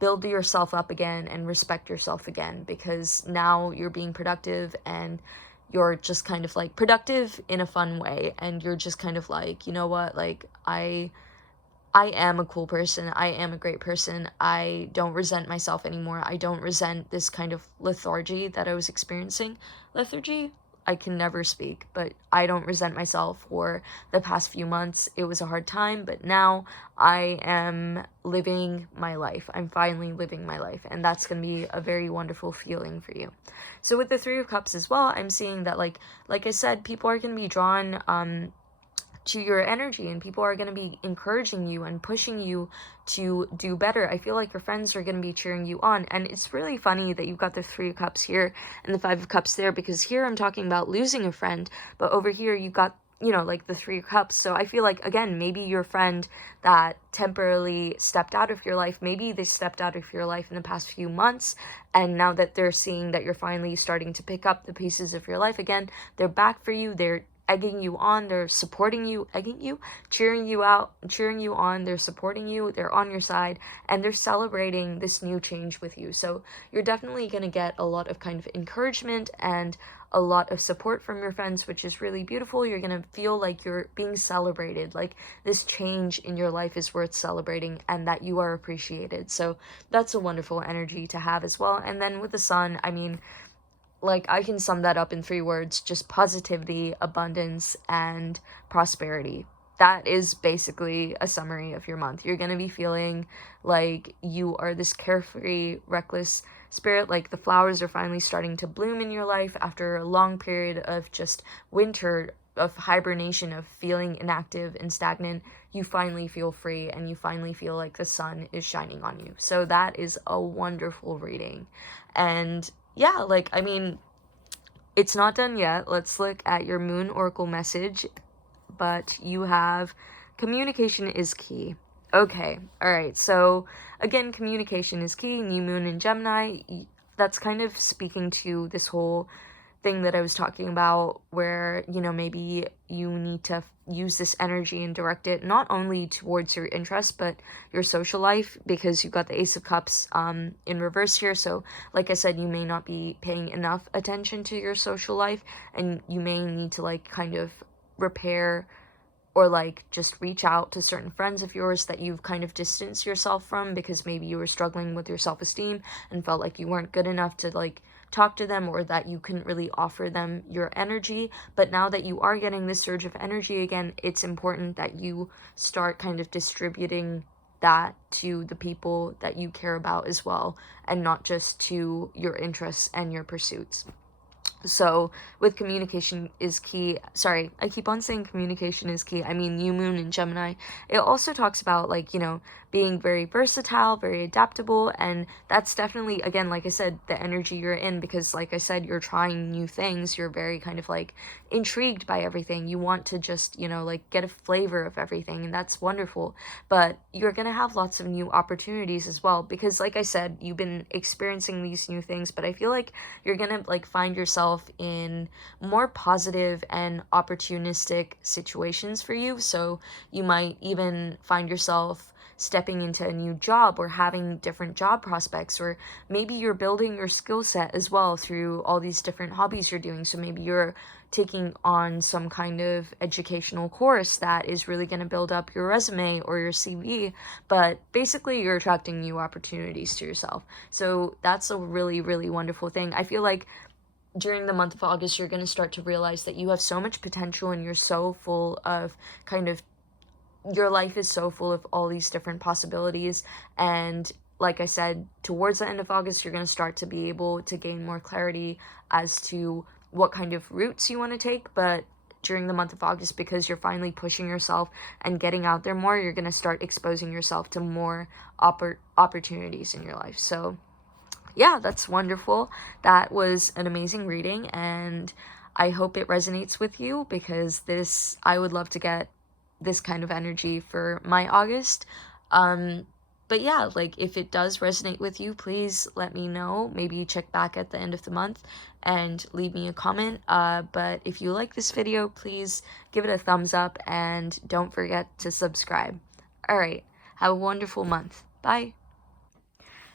build yourself up again and respect yourself again, because now you're being productive and you're just kind of like productive in a fun way, and you're just kind of like, you know what, like I am a cool person. I am a great person. I don't resent myself anymore. I don't resent this kind of lethargy that I was experiencing. Lethargy? I can never speak, but I don't resent myself for the past few months. It was a hard time, but now I am living my life. I'm finally living my life, and that's going to be a very wonderful feeling for you. So with the Three of Cups as well, I'm seeing that like I said, people are going to be drawn to your energy, and people are going to be encouraging you and pushing you to do better. I feel like your friends are going to be cheering you on, and it's really funny that you've got the Three of Cups here and the Five of Cups there, because here I'm talking about losing a friend, but over here you've got, you know, like the Three of Cups. So I feel like, again, maybe your friend that temporarily stepped out of your life, maybe they stepped out of your life in the past few months, and now that they're seeing that you're finally starting to pick up the pieces of your life again, they're back for you. They're egging you on, they're supporting you, egging you, cheering you out, cheering you on, they're supporting you, they're on your side, and they're celebrating this new change with you. So you're definitely going to get a lot of kind of encouragement and a lot of support from your friends, which is really beautiful. You're going to feel like you're being celebrated, like this change in your life is worth celebrating and that you are appreciated. So that's a wonderful energy to have as well. And then with the Sun, I mean, like, I can sum that up in 3 words: just positivity, abundance, and prosperity. That is basically a summary of your month. You're gonna be feeling like you are this carefree, reckless spirit, like the flowers are finally starting to bloom in your life after a long period of just winter, of hibernation, of feeling inactive and stagnant. You finally feel free, and you finally feel like the sun is shining on you. So that is a wonderful reading. And yeah, like, I mean, it's not done yet. Let's look at your Moon Oracle message. But you have communication is key. Okay, alright, so again, communication is key. New Moon in Gemini, that's kind of speaking to this whole thing that I was talking about, where, you know, maybe you need to use this energy and direct it not only towards your interests but your social life, because you've got the Ace of Cups in reverse here. So like I said, you may not be paying enough attention to your social life, and you may need to like kind of repair or like just reach out to certain friends of yours that you've kind of distanced yourself from, because maybe you were struggling with your self-esteem and felt like you weren't good enough to like talk to them, or that you couldn't really offer them your energy. But now that you are getting this surge of energy again, it's important that you start kind of distributing that to the people that you care about as well, and not just to your interests and your pursuits. So with communication is key, sorry, I keep on saying communication is key, I mean New Moon in Gemini. It also talks about, like, you know, being very versatile, very adaptable, and that's definitely, again, like I said, the energy you're in, because like I said, you're trying new things, you're very kind of like intrigued by everything, you want to just, you know, like get a flavor of everything, and that's wonderful. But you're gonna have lots of new opportunities as well, because like I said, you've been experiencing these new things, but I feel like you're gonna like find yourself in more positive and opportunistic situations for you. So you might even find yourself stepping into a new job or having different job prospects, or maybe you're building your skill set as well through all these different hobbies you're doing. So maybe you're taking on some kind of educational course that is really going to build up your resume or your CV, but basically you're attracting new opportunities to yourself. So that's a really, really wonderful thing. I feel like during the month of August, you're going to start to realize that you have so much potential and you're so full of kind of, your life is so full of all these different possibilities. And like I said, towards the end of August, you're going to start to be able to gain more clarity as to what kind of routes you want to take. But during the month of August, because you're finally pushing yourself and getting out there more, you're going to start exposing yourself to more opportunities in your life. So yeah, that's wonderful. That was an amazing reading, and I hope it resonates with you, because I would love to get this kind of energy for my August. But yeah, like, if it does resonate with you, please let me know. Maybe check back at the end of the month and leave me a comment. But if you like this video, please give it a thumbs up and don't forget to subscribe. All right, have a wonderful month. Bye.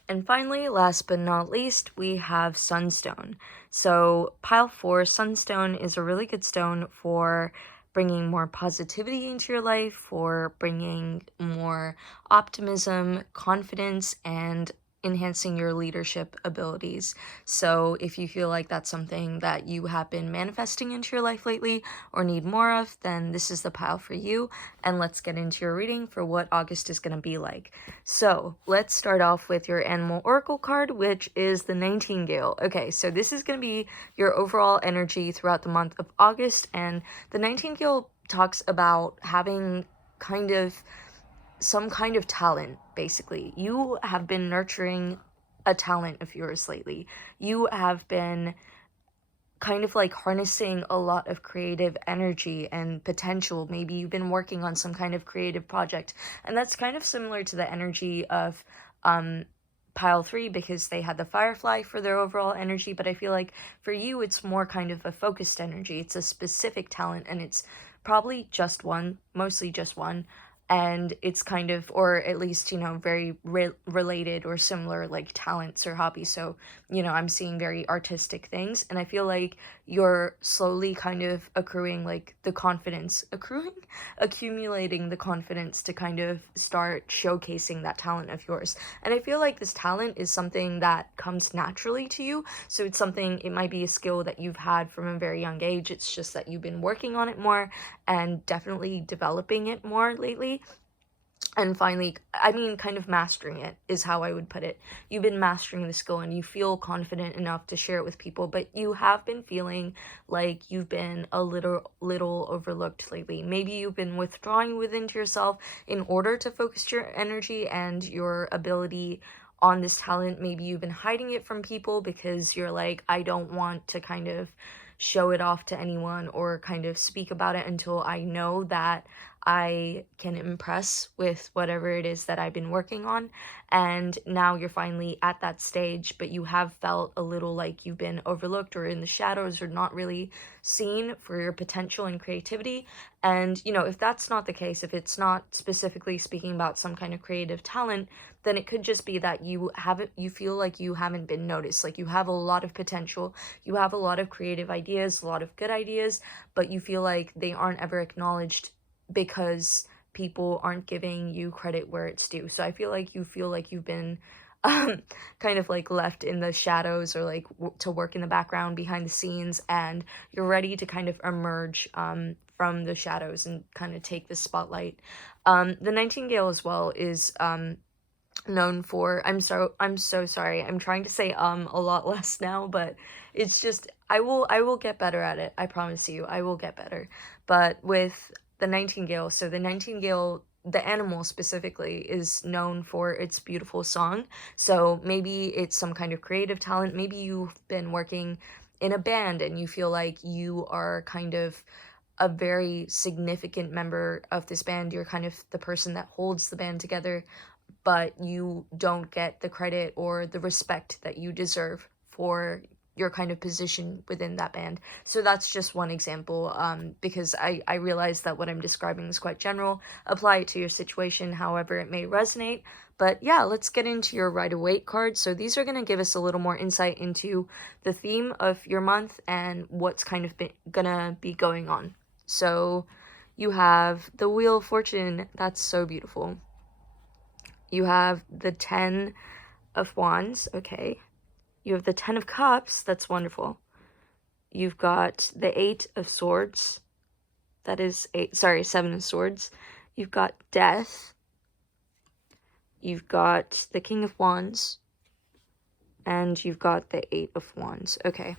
And finally, last but not least, we have Sunstone. So pile 4, Sunstone is a really good stone for bringing more positivity into your life, for bringing more optimism, confidence, and enhancing your leadership abilities. So if you feel like that's something that you have been manifesting into your life lately or need more of, then this is the pile for you. And let's get into your reading for what August is going to be like. So let's start off with your animal oracle card, which is the Nightingale. Okay, so this is going to be your overall energy throughout the month of August, and the Nightingale talks about having some kind of talent. Basically, you have been nurturing a talent of yours lately. You have been kind of like harnessing a lot of creative energy and potential. Maybe you've been working on some kind of creative project, and that's kind of similar to the energy of pile 3, because they had the firefly for their overall energy. But I feel like for you, it's more kind of a focused energy. It's a specific talent, and it's probably just one, mostly just one. And it's kind of, or at least, very related or similar, like, talents or hobbies. So, I'm seeing very artistic things, and I feel like you're slowly kind of accumulating the confidence to kind of start showcasing that talent of yours. And I feel like this talent is something that comes naturally to you. So it might be a skill that you've had from a very young age. It's just that you've been working on it more and definitely developing it more lately. And finally, kind of mastering it is how I would put it. You've been mastering the skill and you feel confident enough to share it with people, but you have been feeling like you've been a little overlooked lately. Maybe you've been withdrawing within to yourself in order to focus your energy and your ability on this talent. Maybe you've been hiding it from people because you're like, I don't want to kind of show it off to anyone or kind of speak about it until I know that I can impress with whatever it is that I've been working on. And now you're finally at that stage, but you have felt a little like you've been overlooked or in the shadows or not really seen for your potential and creativity. And, if that's not the case, if it's not specifically speaking about some kind of creative talent, then it could just be that you feel like you haven't been noticed. Like, you have a lot of potential, you have a lot of creative ideas, a lot of good ideas, but you feel like they aren't ever acknowledged because people aren't giving you credit where it's due. So I feel like you've been kind of like left in the shadows, or like to work in the background behind the scenes, and you're ready to kind of emerge from the shadows and kind of take the spotlight. The Nightingale as well is known for, I'm so sorry, I'm trying to say a lot less now, but it's just, I will get better at it. I promise you, I will get better. But with the Nightingale, so the Nightingale, the animal specifically, is known for its beautiful song. So maybe it's some kind of creative talent. Maybe you've been working in a band and you feel like you are kind of a very significant member of this band. You're kind of the person that holds the band together, but you don't get the credit or the respect that you deserve for your kind of position within that band. So that's just one example, because I realize that what I'm describing is quite general. Apply it to your situation however it may resonate. But yeah, let's get into your Rider-Waite card. So these are going to give us a little more insight into the theme of your month and what's kind of gonna be going on. So you have the Wheel of Fortune, that's so beautiful. You have the 10 of Wands, okay. You have the 10 of Cups, that's wonderful. You've got the 8 of Swords, that is 7 of Swords. You've got Death. You've got the King of Wands. And you've got the 8 of Wands, okay.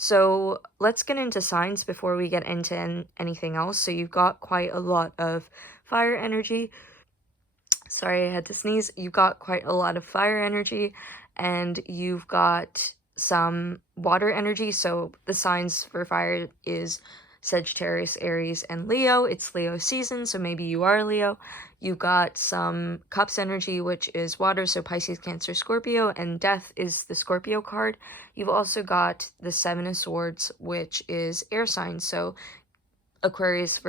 So let's get into signs before we get into anything else. So you've got quite a lot of fire energy. Sorry, I had to sneeze. You've got quite a lot of fire energy, and you've got some water energy. So the signs for fire is Sagittarius, Aries, and Leo. It's Leo season, so maybe you are Leo. You've got some Cups energy, which is water, so Pisces, Cancer, Scorpio, and Death is the Scorpio card. You've also got the 7 of Swords, which is air signs, so Aquarius,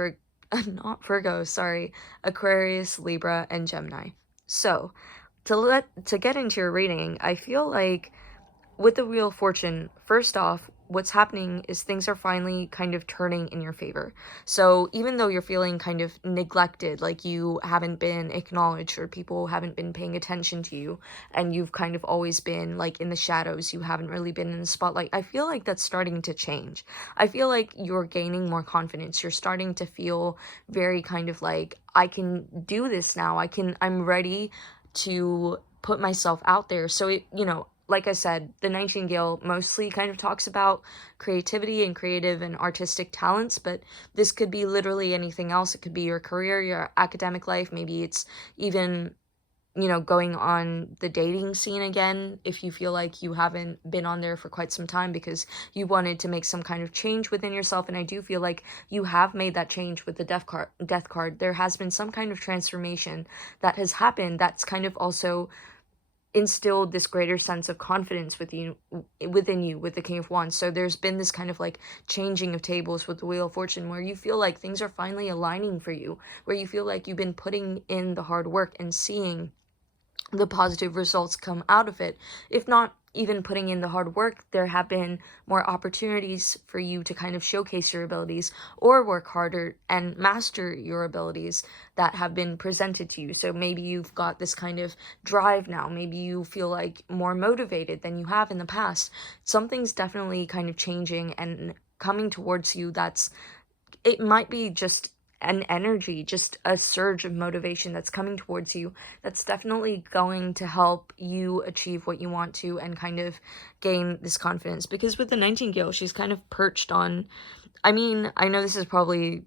not Virgo, sorry, Aquarius, Libra, and Gemini. So, to get into your reading, I feel like with the Wheel of Fortune, first off, what's happening is things are finally kind of turning in your favor. So even though you're feeling kind of neglected, like you haven't been acknowledged or people haven't been paying attention to you, and you've kind of always been like in the shadows, you haven't really been in the spotlight, I feel like that's starting to change. I feel like you're gaining more confidence. You're starting to feel very kind of like, I can do this now. I'm ready to put myself out there. So it, like I said, the Nightingale mostly kind of talks about creativity and creative and artistic talents, but this could be literally anything else. It could be your career, your academic life. Maybe it's even, going on the dating scene again, if you feel like you haven't been on there for quite some time because you wanted to make some kind of change within yourself. And I do feel like you have made that change with the death card. There has been some kind of transformation that has happened that's kind of also instilled this greater sense of confidence within you with the King of Wands. So there's been this kind of like changing of tables with the Wheel of Fortune where you feel like things are finally aligning for you, where you feel like you've been putting in the hard work and seeing the positive results come out of it. If not even putting in the hard work, there have been more opportunities for you to kind of showcase your abilities or work harder and master your abilities that have been presented to you. So maybe you've got this kind of drive now. Maybe you feel like more motivated than you have in the past. Something's definitely kind of changing and coming towards you. It might be just an energy, just a surge of motivation that's coming towards you that's definitely going to help you achieve what you want to and kind of gain this confidence. Because with the Nightingale, she's kind of perched on, I mean, I know this is probably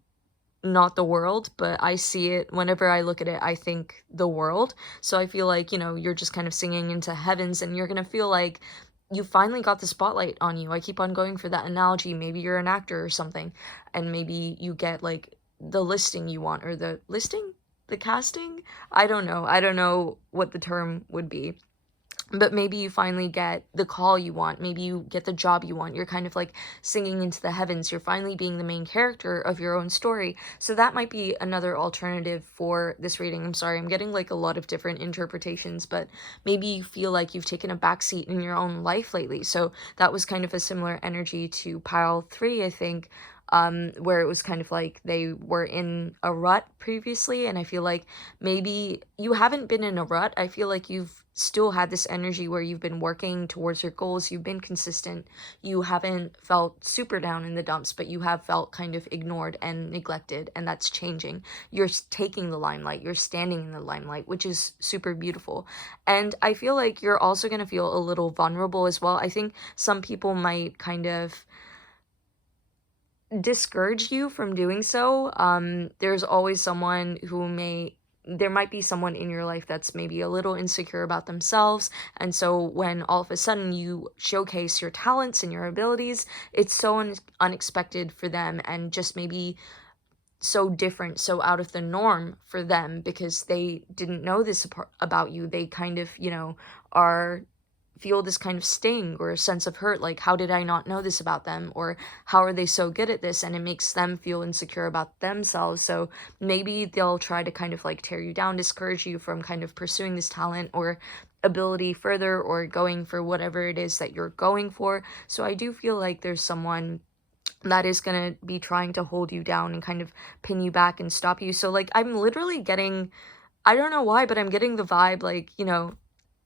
not the world, but I see it whenever I look at it, I think the world. So I feel like, you're just kind of singing into heavens and you're going to feel like you finally got the spotlight on you. I keep on going for that analogy. Maybe you're an actor or something, and maybe you get like the listing you want, or the casting. I don't know what the term would be, but maybe you finally get the call you want. Maybe you get the job you want. You're kind of like singing into the heavens. You're finally being the main character of your own story. So that might be another alternative for this reading. I'm sorry, I'm getting like a lot of different interpretations, but maybe you feel like you've taken a backseat in your own life lately. So that was kind of a similar energy to pile 3, I think, where it was kind of like they were in a rut previously, and I feel like maybe you haven't been in a rut. I feel like you've still had this energy where you've been working towards your goals, you've been consistent, you haven't felt super down in the dumps, but you have felt kind of ignored and neglected, and that's changing. You're taking the limelight, you're standing in the limelight, which is super beautiful. And I feel like you're also going to feel a little vulnerable as well. I think some people might kind of discourage you from doing so. There's always someone there might be someone in your life that's maybe a little insecure about themselves, and so when all of a sudden you showcase your talents and your abilities, it's so unexpected for them, and just maybe so different, so out of the norm for them because they didn't know this about you. They kind of, are feel this kind of sting or a sense of hurt, like, how did I not know this about them, or how are they so good at this, and it makes them feel insecure about themselves. So maybe they'll try to kind of like tear you down, discourage you from kind of pursuing this talent or ability further, or going for whatever it is that you're going for. So I do feel like there's someone that is going to be trying to hold you down and kind of pin you back and stop you. So like I'm literally getting, I don't know why, but I'm getting the vibe like, you know,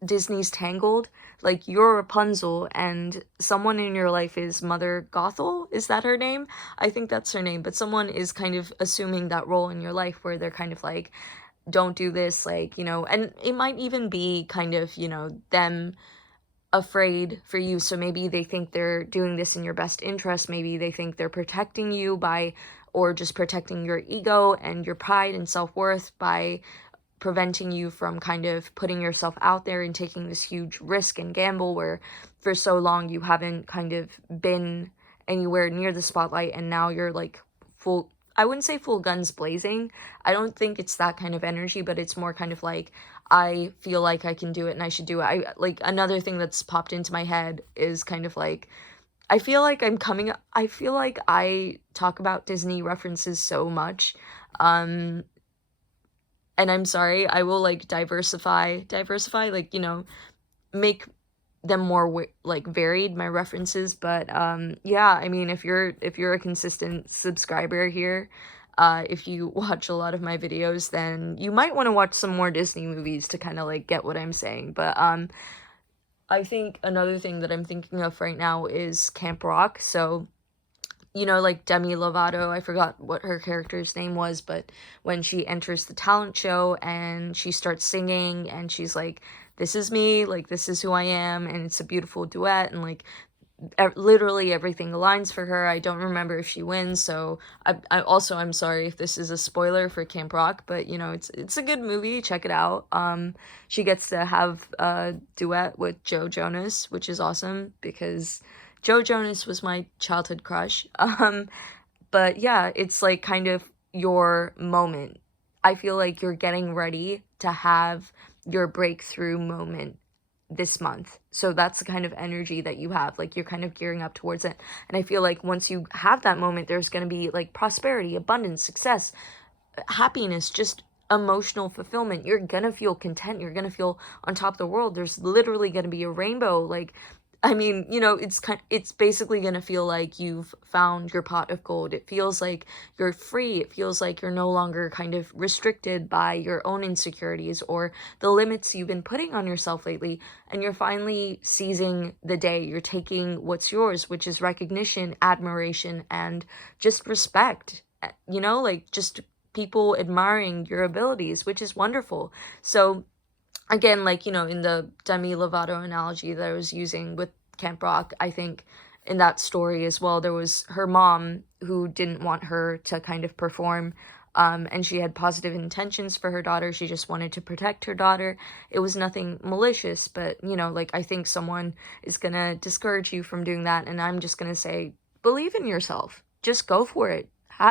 Disney's Tangled, like you're Rapunzel and someone in your life is Mother Gothel. Is that her name? I think that's her name, but someone is kind of assuming that role in your life where they're kind of like, don't do this, like, you know, and it might even be kind of, you know, them afraid for you. So maybe they think they're doing this in your best interest. Maybe they think they're protecting you by, or just protecting your ego and your pride and self-worth by preventing you from kind of putting yourself out there and taking this huge risk and gamble where for so long you haven't kind of been anywhere near the spotlight, and now you're like full, I wouldn't say full guns blazing. I don't think it's that kind of energy, but it's more kind of like, I feel like I can do it and I should do it. I like, another thing that's popped into my head is kind of like, I feel like I feel like I talk about Disney references so much. Um, and I'm sorry, I will like diversify, like, you know, make them more like varied, my references. But yeah, I mean, if you're a consistent subscriber here, if you watch a lot of my videos, then you might want to watch some more Disney movies to kind of like get what I'm saying. But I think another thing that I'm thinking of right now is Camp Rock. So, you know, like Demi Lovato, I forgot what her character's name was, but when she enters the talent show and she starts singing and she's like, this is me, like, this is who I am, and it's a beautiful duet, and like, literally everything aligns for her. I don't remember if she wins, so I also, I'm sorry if this is a spoiler for Camp Rock, but you know, it's a good movie, check it out. She gets to have a duet with Joe Jonas, which is awesome because Joe Jonas was my childhood crush. But yeah, it's like kind of your moment. I feel like you're getting ready to have your breakthrough moment this month. So that's the kind of energy that you have. Like, you're kind of gearing up towards it. And I feel like once you have that moment, there's going to be like prosperity, abundance, success, happiness, just emotional fulfillment. You're going to feel content. You're going to feel on top of the world. There's literally going to be a rainbow. Like, I mean, you know, it's basically going to feel like you've found your pot of gold. It feels like you're free. It feels like you're no longer kind of restricted by your own insecurities or the limits you've been putting on yourself lately. And you're finally seizing the day. You're taking what's yours, which is recognition, admiration, and just respect. You know, like, just people admiring your abilities, which is wonderful. So again, like, you know, in the Demi Lovato analogy that I was using with Camp Rock, I think in that story as well, there was her mom who didn't want her to kind of perform, and she had positive intentions for her daughter. She just wanted to protect her daughter. It was nothing malicious, but, you know, like, I think someone is gonna discourage you from doing that, and I'm just gonna say, believe in yourself. Just go for it.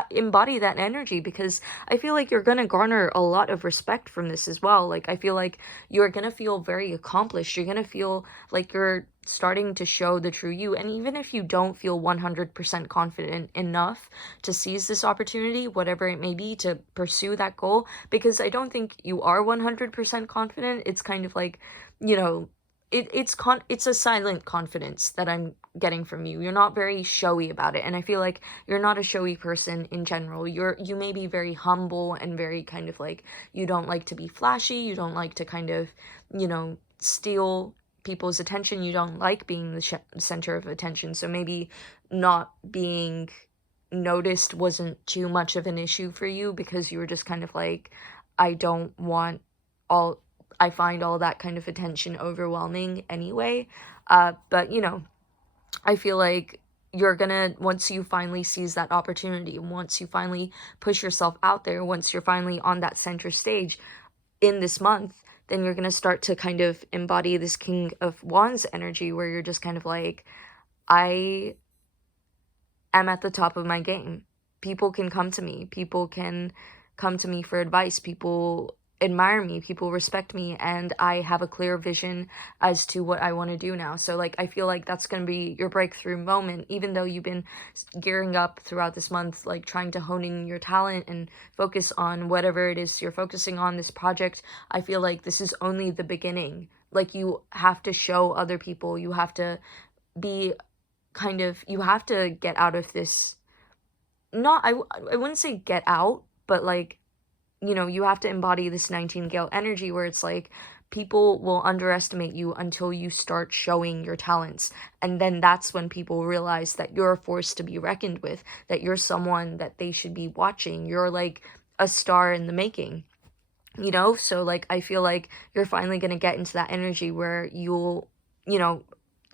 Embody that energy, because I feel like you're gonna garner a lot of respect from this as well. Like, I feel like you're gonna feel very accomplished. You're gonna feel like you're starting to show the true you. And even if you don't feel 100% confident enough to seize this opportunity, whatever it may be, to pursue that goal, because I don't think you are 100% confident. It's kind of like, you know, it's a silent confidence that I'm getting from you. You're not very showy about it, and I feel like you're not a showy person in general. You may be very humble and very kind of like, you don't like to be flashy, you don't like to kind of, you know, steal people's attention, you don't like being the center of attention. So maybe not being noticed wasn't too much of an issue for you, because you were just kind of like, I don't want all I find all that kind of attention overwhelming anyway. But, you know, I feel like you're gonna, once you finally seize that opportunity, once you finally push yourself out there, once you're finally on that center stage in this month, then you're gonna start to kind of embody this King of Wands energy, where you're just kind of like, I am at the top of my game. People can come to me. People can come to me for advice. People admire me, people respect me, and I have a clear vision as to what I want to do now. So like I feel like that's going to be your breakthrough moment, even though you've been gearing up throughout this month, like trying to hone in your talent and focus on whatever it is you're focusing on this project. I feel like this is only the beginning. Like you have to show other people, you have to be you have to get out of this, not I wouldn't say get out, but like, you have to embody this nightingale energy where it's like people will underestimate you until you start showing your talents. And then that's when people realize that you're a force to be reckoned with, that you're someone that they should be watching. You're like a star in the making. So like I feel like you're finally going to get into that energy where you'll, you know,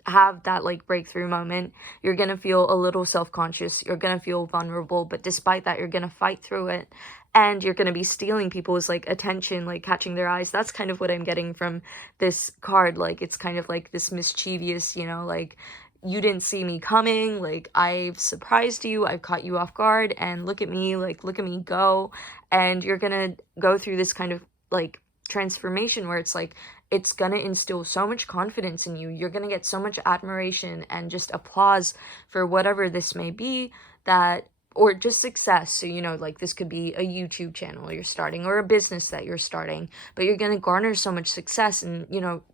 have that like breakthrough moment. You're gonna feel a little self-conscious, you're gonna feel vulnerable, but despite that you're gonna fight through it, and you're gonna be stealing people's like attention, like catching their eyes. That's kind of what I'm getting from this card. Like it's kind of like this mischievous, like you didn't see me coming, like I've surprised you, I've caught you off guard, and look at me, like look at me go. And you're gonna go through this kind of like transformation where it's like it's gonna instill so much confidence in you. You're gonna get so much admiration and just applause for whatever this may be, that or just success. So like this could be a YouTube channel you're starting or a business that you're starting, but you're gonna garner so much success and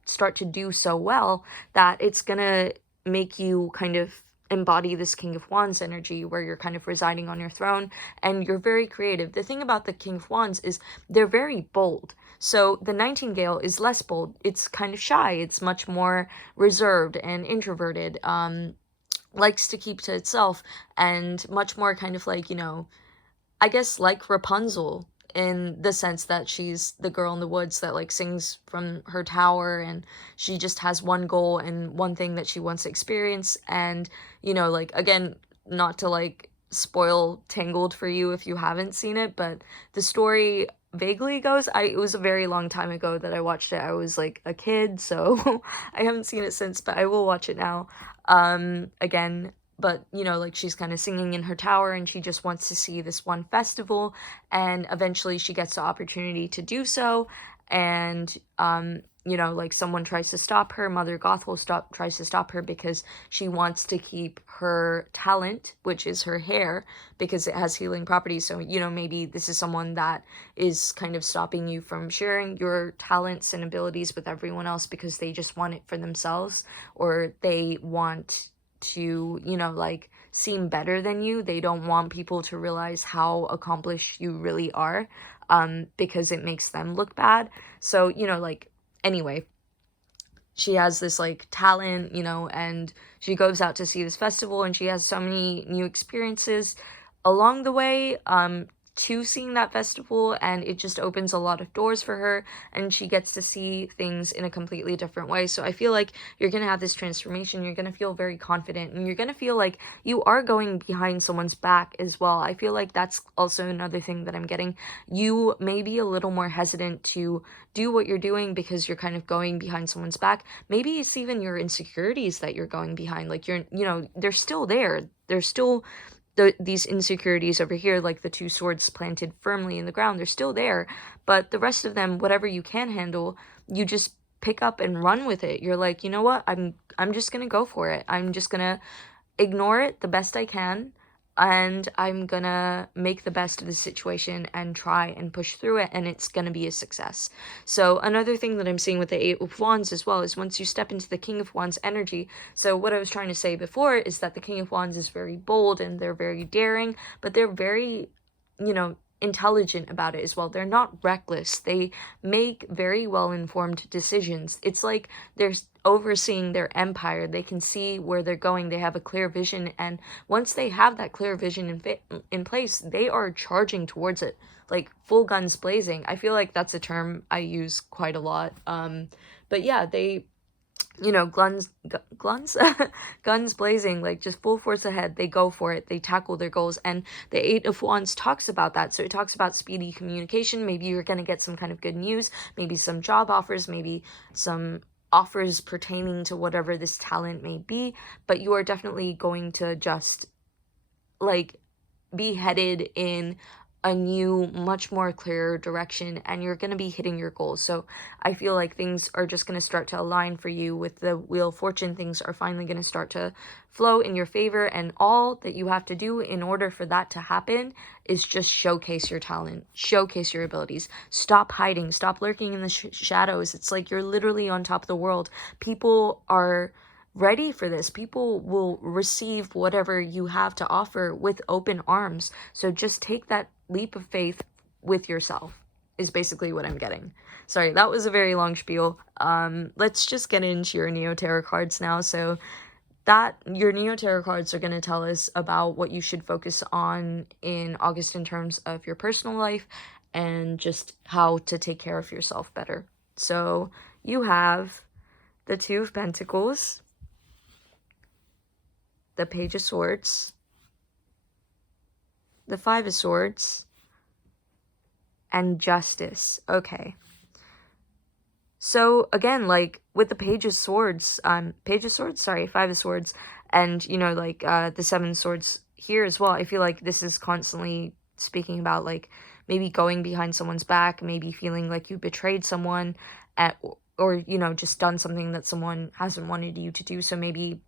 start to do so well that it's gonna make you kind of embody this King of Wands energy where you're kind of residing on your throne and you're very creative. The thing about the King of Wands is they're very bold. So the Nightingale is less bold. It's kind of shy. It's much more reserved and introverted. Likes to keep to itself, and much more kind of like, I guess like Rapunzel, in the sense that she's the girl in the woods that like sings from her tower, and she just has one goal and one thing that she wants to experience. And like, again, not to like spoil Tangled for you if you haven't seen it, but the story vaguely goes, it was a very long time ago that I watched it. I was like a kid, so I haven't seen it since, but I will watch it now again. But like she's kind of singing in her tower and she just wants to see this one festival, and eventually she gets the opportunity to do so. And like someone tries to stop her. Mother Gothel tries to stop her because she wants to keep her talent, which is her hair, because it has healing properties. So maybe this is someone that is kind of stopping you from sharing your talents and abilities with everyone else because they just want it for themselves, or they want to like seem better than you. They don't want people to realize how accomplished you really are, because it makes them look bad. So like, anyway, she has this like talent, and she goes out to see this festival, and she has so many new experiences along the way to seeing that festival, and it just opens a lot of doors for her, and she gets to see things in a completely different way. So I feel like you're gonna have this transformation. You're gonna feel very confident, and you're gonna feel like you are going behind someone's back as well. I feel like that's also another thing that I'm getting. You may be a little more hesitant to do what you're doing because you're kind of going behind someone's back. Maybe it's even your insecurities that you're going behind. Like they're still there. They're still these insecurities over here, like the two swords planted firmly in the ground, they're still there. But the rest of them, whatever you can handle, you just pick up and run with it. You're like, you know what? I'm just gonna go for it. I'm just gonna ignore it the best I can, and I'm gonna make the best of the situation and try and push through it, and it's gonna be a success. So another thing that I'm seeing with the Eight of Wands as well is once you step into the King of Wands energy, so what I was trying to say before is that the King of Wands is very bold and they're very daring, but they're very, intelligent about it as well. They're not reckless. They make very well-informed decisions. It's like they're overseeing their empire. They can see where they're going. They have a clear vision, and once they have that clear vision in place, they are charging towards it, like full guns blazing. I feel like that's a term I use quite a lot. But yeah, they guns guns blazing, like just full force ahead. They go for it, they tackle their goals. And the Eight of Wands talks about that. So it talks about speedy communication. Maybe you're going to get some kind of good news, maybe some job offers, maybe some offers pertaining to whatever this talent may be, but you are definitely going to just like be headed in a new, much more clear direction, and you're going to be hitting your goals. So I feel like things are just going to start to align for you with the Wheel of Fortune. Things are finally going to start to flow in your favor, and all that you have to do in order for that to happen is just showcase your talent, showcase your abilities, stop hiding, stop lurking in the shadows. It's like you're literally on top of the world. People are ready for this. People will receive whatever you have to offer with open arms. So just take that leap of faith with yourself, is basically what I'm getting. Sorry, that was a very long spiel. Let's just get into your Neo Tarot cards now. So that your Neo Tarot cards are going to tell us about what you should focus on in August in terms of your personal life and just how to take care of yourself better. So you have the Two of Pentacles, the Page of Swords, the Five of Swords, and Justice. Okay. So again, like with the Five of Swords, and the Seven of Swords here as well, I feel like this is constantly speaking about like maybe going behind someone's back, maybe feeling like you betrayed someone or just done something that someone hasn't wanted you to do. So maybe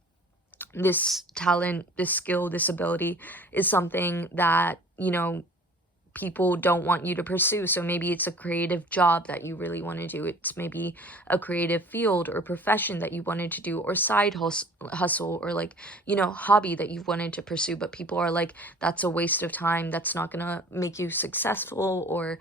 this talent, this skill, this ability is something that, people don't want you to pursue. So maybe it's a creative job that you really want to do. It's maybe a creative field or profession that you wanted to do, or side hustle, or hobby that you've wanted to pursue, but people are like, that's a waste of time, that's not gonna make you successful, or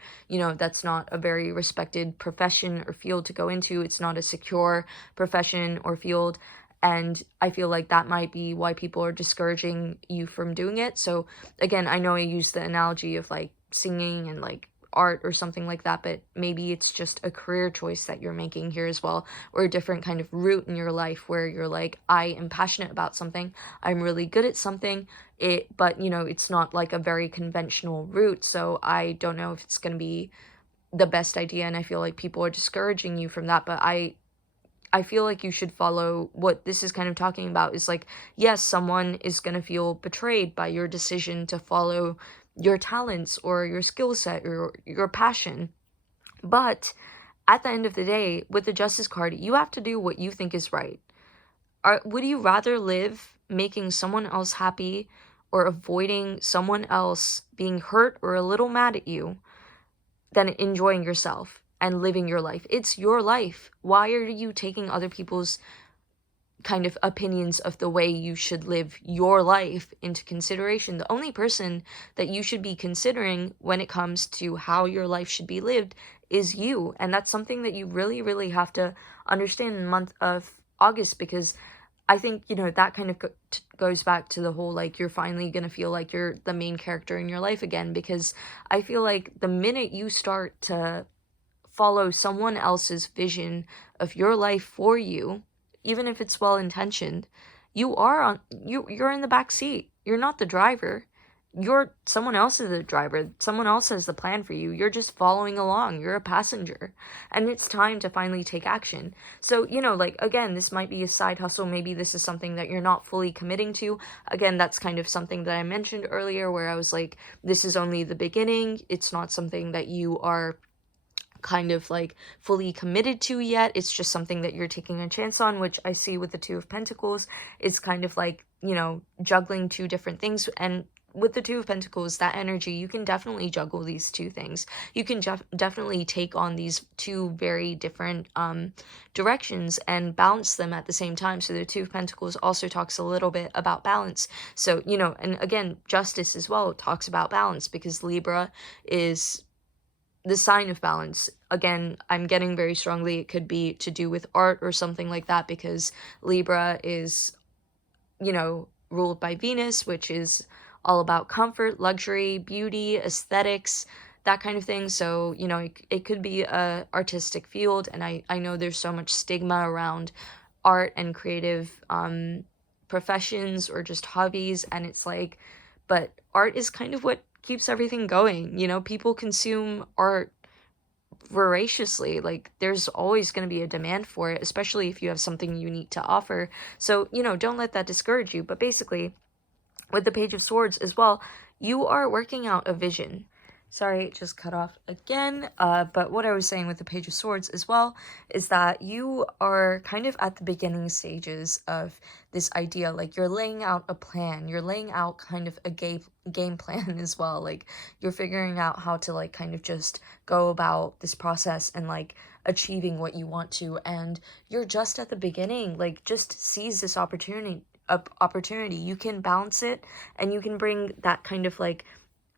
that's not a very respected profession or field to go into. It's not a secure profession or field. And I feel like that might be why people are discouraging you from doing it. So again, I know I use the analogy of like singing and like art or something like that, but maybe it's just a career choice that you're making here as well, or a different kind of route in your life where you're like, I am passionate about something, I'm really good at something, but it's not like a very conventional route, so I don't know if it's going to be the best idea, and I feel like people are discouraging you from that. But I feel like you should follow what this is kind of talking about, is like, yes, someone is going to feel betrayed by your decision to follow your talents or your skill set or your passion. But at the end of the day, with the Justice card, you have to do what you think is right. Would you rather live making someone else happy or avoiding someone else being hurt or a little mad at you than enjoying yourself and living your life? It's your life. Why are you taking other people's kind of opinions of the way you should live your life into consideration? The only person that you should be considering when it comes to how your life should be lived is you. And that's something that you really, really have to understand in the month of August, because I think, that kind of goes back to the whole, like, you're finally going to feel like you're the main character in your life again, because I feel like the minute you start to follow someone else's vision of your life for you, even if it's well-intentioned, you're in the back seat. You're not the driver. Someone else is the driver. Someone else has the plan for you. You're just following along. You're a passenger. And it's time to finally take action. So, again, this might be a side hustle. Maybe this is something that you're not fully committing to. Again, that's kind of something that I mentioned earlier, where I was like, this is only the beginning. It's not something that you are kind of like fully committed to yet. It's just something that you're taking a chance on, which I see with the Two of Pentacles. It's kind of like, juggling two different things. And with the Two of Pentacles, that energy, you can definitely juggle these two things. You can definitely take on these two very different directions and balance them at the same time. So the Two of Pentacles also talks a little bit about balance. So, and again, Justice as well talks about balance, because Libra is the sign of balance. Again, I'm getting very strongly it could be to do with art or something like that, because Libra is, ruled by Venus, which is all about comfort, luxury, beauty, aesthetics, that kind of thing. So, it could be a artistic field, and I know there's so much stigma around art and creative professions or just hobbies, and it's like, but art is kind of what keeps everything going. People consume art voraciously. Like, there's always going to be a demand for it, especially if you have something unique to offer. So, don't let that discourage you. But basically, with the Page of Swords as well, you are working out a vision. Sorry, it just cut off again. But what I was saying with the Page of Swords as well is that you are kind of at the beginning stages of this idea. Like, you're laying out a plan. You're laying out kind of a game plan as well. Like, you're figuring out how to, like, kind of just go about this process and, like, achieving what you want to. And you're just at the beginning. Like, just seize this opportunity. You can balance it, and you can bring that kind of, like,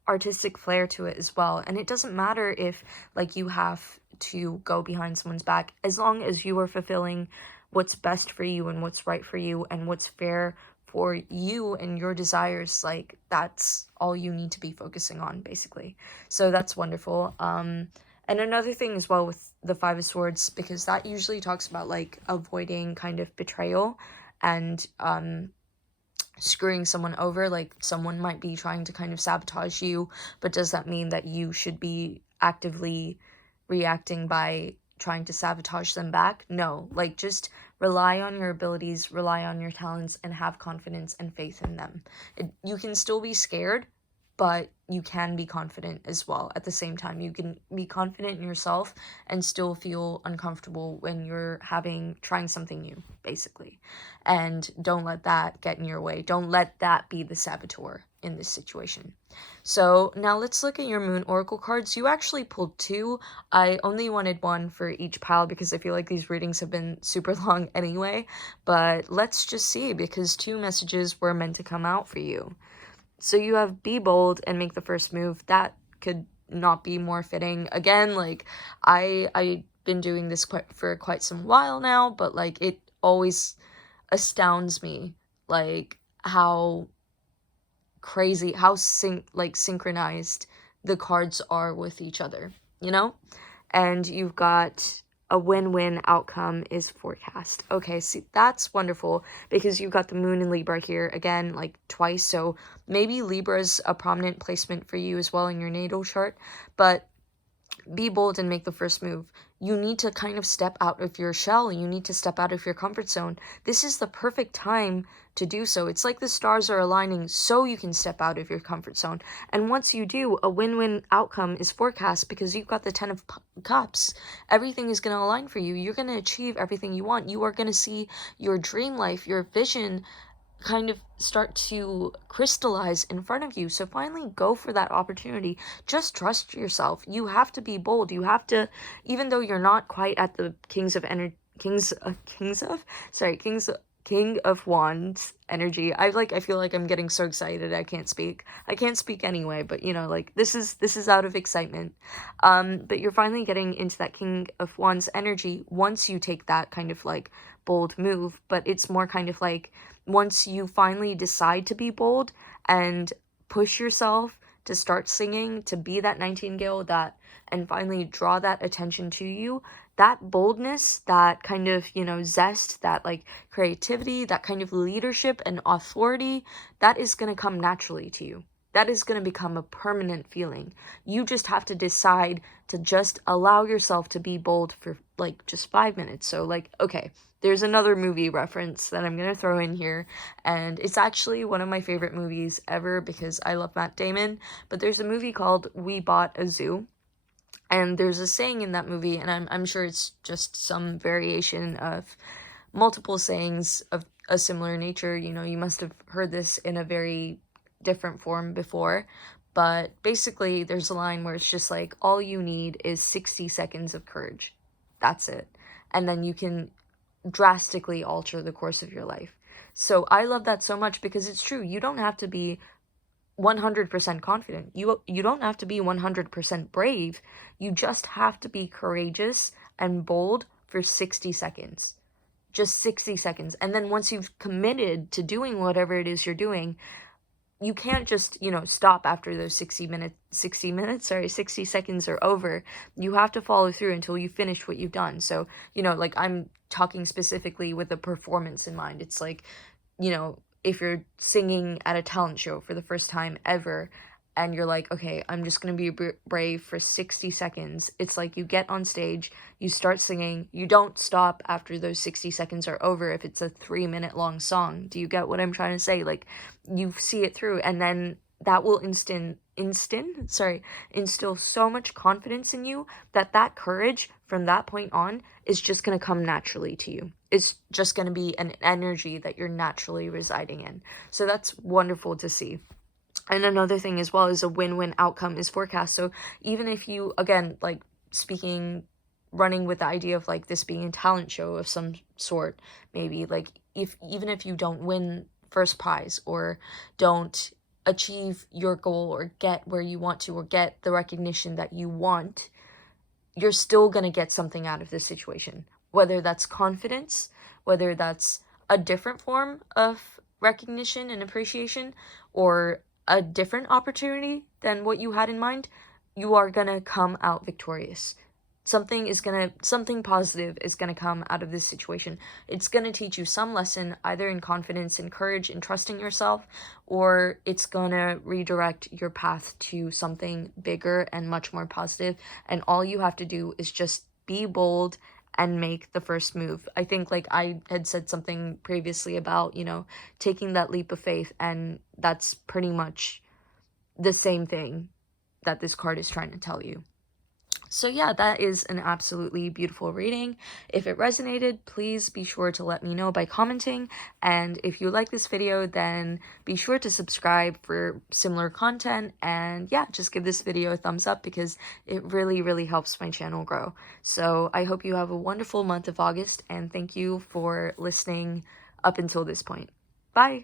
artistic flair to it as well. And it doesn't matter if, like, you have to go behind someone's back, as long as you are fulfilling what's best for you and what's right for you and what's fair for you and your desires. Like, that's all you need to be focusing on, basically. So that's wonderful. And another thing as well with the Five of Swords, because that usually talks about, like, avoiding kind of betrayal and screwing someone over. Like, someone might be trying to kind of sabotage you, but does that mean that you should be actively reacting by trying to sabotage them back? No. Like, just rely on your abilities, rely on your talents, and have confidence and faith in them. You can still be scared, but you can be confident as well. At the same time, you can be confident in yourself and still feel uncomfortable when you're trying something new, basically. And don't let that get in your way. Don't let that be the saboteur in this situation. So now let's look at your Moon Oracle cards. You actually pulled two. I only wanted one for each pile because I feel like these readings have been super long anyway. But let's just see, because two messages were meant to come out for you. So you have be bold and make the first move. That could not be more fitting. Again, like, I've been doing this for quite some while now, but, like, it always astounds me, like, how crazy, how synchronized the cards are with each other, you know? And you've got a win-win outcome is forecast. Okay, see, that's wonderful, because you've got the Moon in Libra here, again, like, twice, so maybe Libra's a prominent placement for you as well in your natal chart, but be bold and make the first move. You need to kind of step out of your shell. You need to step out of your comfort zone. This is the perfect time to do so. It's like the stars are aligning so you can step out of your comfort zone. And once you do, a win-win outcome is forecast, because you've got the Ten of Cups. Everything is going to align for you. You're going to achieve everything you want. You are going to see your dream life, your vision kind of start to crystallize in front of you. So finally go for that opportunity. Just trust yourself. You have to be bold. You have to, even though you're not quite at the King of Wands energy. I feel like I'm getting so excited I can't speak. I can't speak anyway, but you know, like, this is out of excitement. But you're finally getting into that King of Wands energy once you take that kind of, like, bold move. But it's more kind of like, once you finally decide to be bold and push yourself to start singing, to be that nightingale, and finally draw that attention to you, that boldness, that kind of, you know, zest, that, like, creativity, that kind of leadership and authority, that is going to come naturally to you. That is going to become a permanent feeling. You just have to decide to just allow yourself to be bold for, like, just 5 minutes. So, like, okay, there's another movie reference that I'm going to throw in here, and it's actually one of my favorite movies ever because I love Matt Damon, but there's a movie called We Bought a Zoo, and there's a saying in that movie, and I'm sure it's just some variation of multiple sayings of a similar nature. You know, you must have heard this in a very different form before, but basically there's a line where it's just like, all you need is 60 seconds of courage. That's it. And then you can drastically alter the course of your life. So I love that so much, because it's true. You don't have to be 100% confident. You don't have to be 100% brave. You just have to be courageous and bold for 60 seconds. Just 60 seconds. And then once you've committed to doing whatever it is you're doing, you can't just, you know, stop after those 60 seconds are over. You have to follow through until you finish what you've done. So, you know, like, I'm talking specifically with the performance in mind. It's like, you know, if you're singing at a talent show for the first time ever, and you're like, okay, I'm just going to be brave for 60 seconds. It's like, you get on stage, you start singing, you don't stop after those 60 seconds are over if it's a 3-minute long song. Do you get what I'm trying to say? Like, you see it through, and then that will instill so much confidence in you that that courage from that point on is just going to come naturally to you. It's just going to be an energy that you're naturally residing in. So that's wonderful to see. And another thing as well is a win-win outcome is forecast. So even if you, again, like speaking, running with the idea of like this being a talent show of some sort, maybe like even if you don't win first prize or don't achieve your goal or get where you want to or get the recognition that you want, you're still going to get something out of this situation. Whether that's confidence, whether that's a different form of recognition and appreciation, or a different opportunity than what you had in mind, you are going to come out victorious. Something positive is gonna come out of this situation. It's gonna teach you some lesson, either in confidence and courage and trusting yourself, or it's gonna redirect your path to something bigger and much more positive. And all you have to do is just be bold and make the first move. I think like I had said something previously about, taking that leap of faith, and that's pretty much the same thing that this card is trying to tell you. So yeah, that is an absolutely beautiful reading. If it resonated, please be sure to let me know by commenting. And if you like this video, then be sure to subscribe for similar content. And yeah, just give this video a thumbs up because it really, really helps my channel grow. So I hope you have a wonderful month of August, and thank you for listening up until this point. Bye!